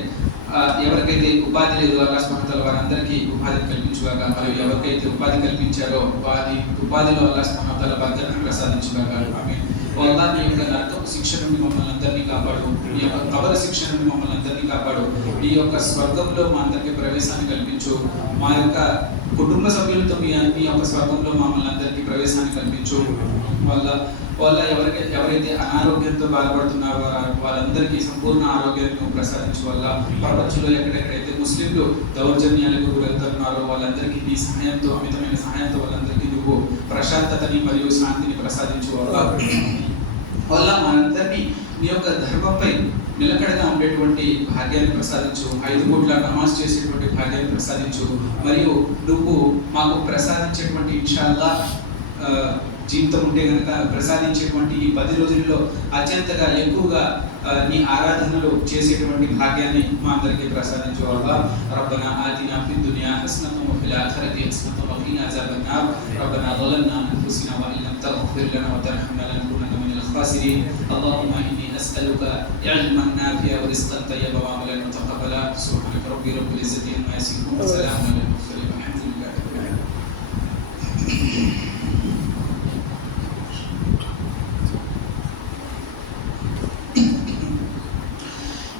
ఎవరికైతే ఉపాధి లేదు అల్లాహ్ సుబ్హానహు వ తఆలా వారందరికీ ఉపాధిని కల్పించుగాక. మరియు ఎవరికైతే ఉపాధి కల్పించారో వారి ఉపాధిలో అల్లాహ్ సుబ్హానహు వ తఆలా భద్రతను ప్రసాదించుగాక. ఆమేన్. ఓ అల్లాహ్, నీ యొక్క నరకపు శిక్ష నుండి మమ్మల్ని అందరినీ కాపాడు, నీ యొక్క కబర శిక్ష నుండి మమ్మల్ని అందరినీ కాపాడు, నీ యొక్క స్వర్గంలో మా అందరికీ ప్రవేశాన్ని కల్పించు, మా యొక్క కుటుంబ సభ్యులతో మీ యొక్క స్వర్గంలో మమ్మల్ని అందరికీ ప్రవేశాన్ని కల్పించు. వాళ్ళ ఎవరైతే అనారోగ్యంతో బాధపడుతున్నారో వాళ్ళందరికీ సంపూర్ణ ఆరోగ్యాన్ని ప్రసాదించు. వల్ల ప్రపంచంలో ఎక్కడెక్కడైతే ముస్లింలు దౌర్జన్యాలకు గురవుతున్నారో వాళ్ళందరికీ నీ సహాయంతో, అమితమైన సహాయంతో వాళ్ళందరికీ నువ్వు ప్రశాంతతని మరియు శాంతిని ప్రసాదించు. వల్ల మనందరినీ నీ యొక్క ధర్మంపై నిలకడగా ఉండేటువంటి భాగ్యాన్ని ప్రసాదించు. 5 పూట్ల నమాజ్ చేసేటువంటి భాగ్యాన్ని ప్రసాదించు. మరియు నువ్వు మాకు ప్రసాదించేటువంటి ఇన్షాల్లా జీవితం ఉంటే కనుక ప్రసాదించేటువంటి ఈ 10 రోజుల్లో అత్యంతగా ఎక్కువగా నీ ఆరాధనలు చేసేటువంటి భాగ్యాన్ని మా అందరికీ ప్రసాదించు. రబ్బనా ఆతినా ఫిద్ దునియా హసనతన్ వ ఫిల్ ఆఖిరతి హసనతన్ వ ఖినా అజాబన్ నార్. రబ్బనా ظلمنا أنفسنا وإن لم تغفر لنا وترحمنا لنكونن من الخاسرين. اللهم إني أسألك علما نافعا ورزقا طيبا وعملا متقبلا. ربي رب العزة عما يصفون وسلام على المرسلين والحمد لله رب العالمين.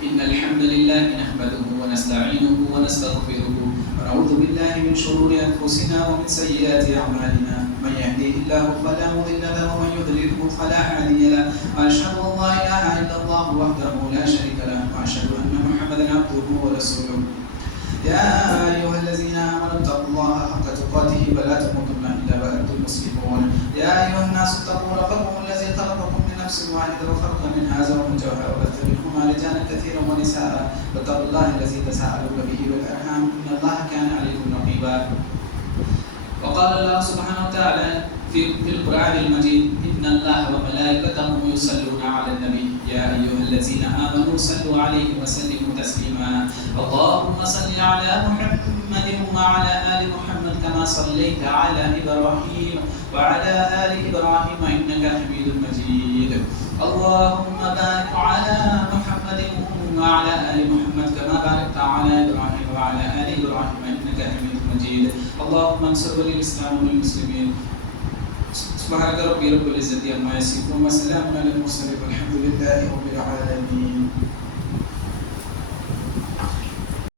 إن الحمد لله نحمده ونستعينه ونستغفره ونعوذ بالله من شرور أنفسنا ومن سيئات أعمالنا من يهديه الله فلا مضل له ومن يضلله فلا هادي له وأشهد أن لا إله إلا الله وحده لا شريك له وأشهد أن محمدا عبده ورسوله. يا أيها الذين آمنوا اتقوا الله حق تقاته ولا تموتن إلا وأنتم مسلمون. يا أيها الناس اتقوا ربكم الذي خلقكم من نفس واحدة وخلق منها زوجها وبث منهما رجالا كثيرا ونساء واتقوا الله الذي تساءلون به والأرحام إن الله كان عليكم رقيبا. وقال الله سبحانه وتعالى في القرآن المجيد إن الله وملائكته يصلون على النبي يا أيها الذين آمنوا صلوا عليه وسلموا تسليما. اللهم صل على محمد وعلى آل محمد كما صليت على إبراهيم وعلى آل إبراهيم إنك حميد مجيد. اللهم بارك على محمد وعلى آل محمد كما باركت على إبراهيم وعلى آل إبراهيم إنك حميد مجيد. اللهم انصر الإسلام والمسلمين. سبحانك ربي رب العزة عما يصفون وسلام على المرسلين والحمد لله رب العالمين.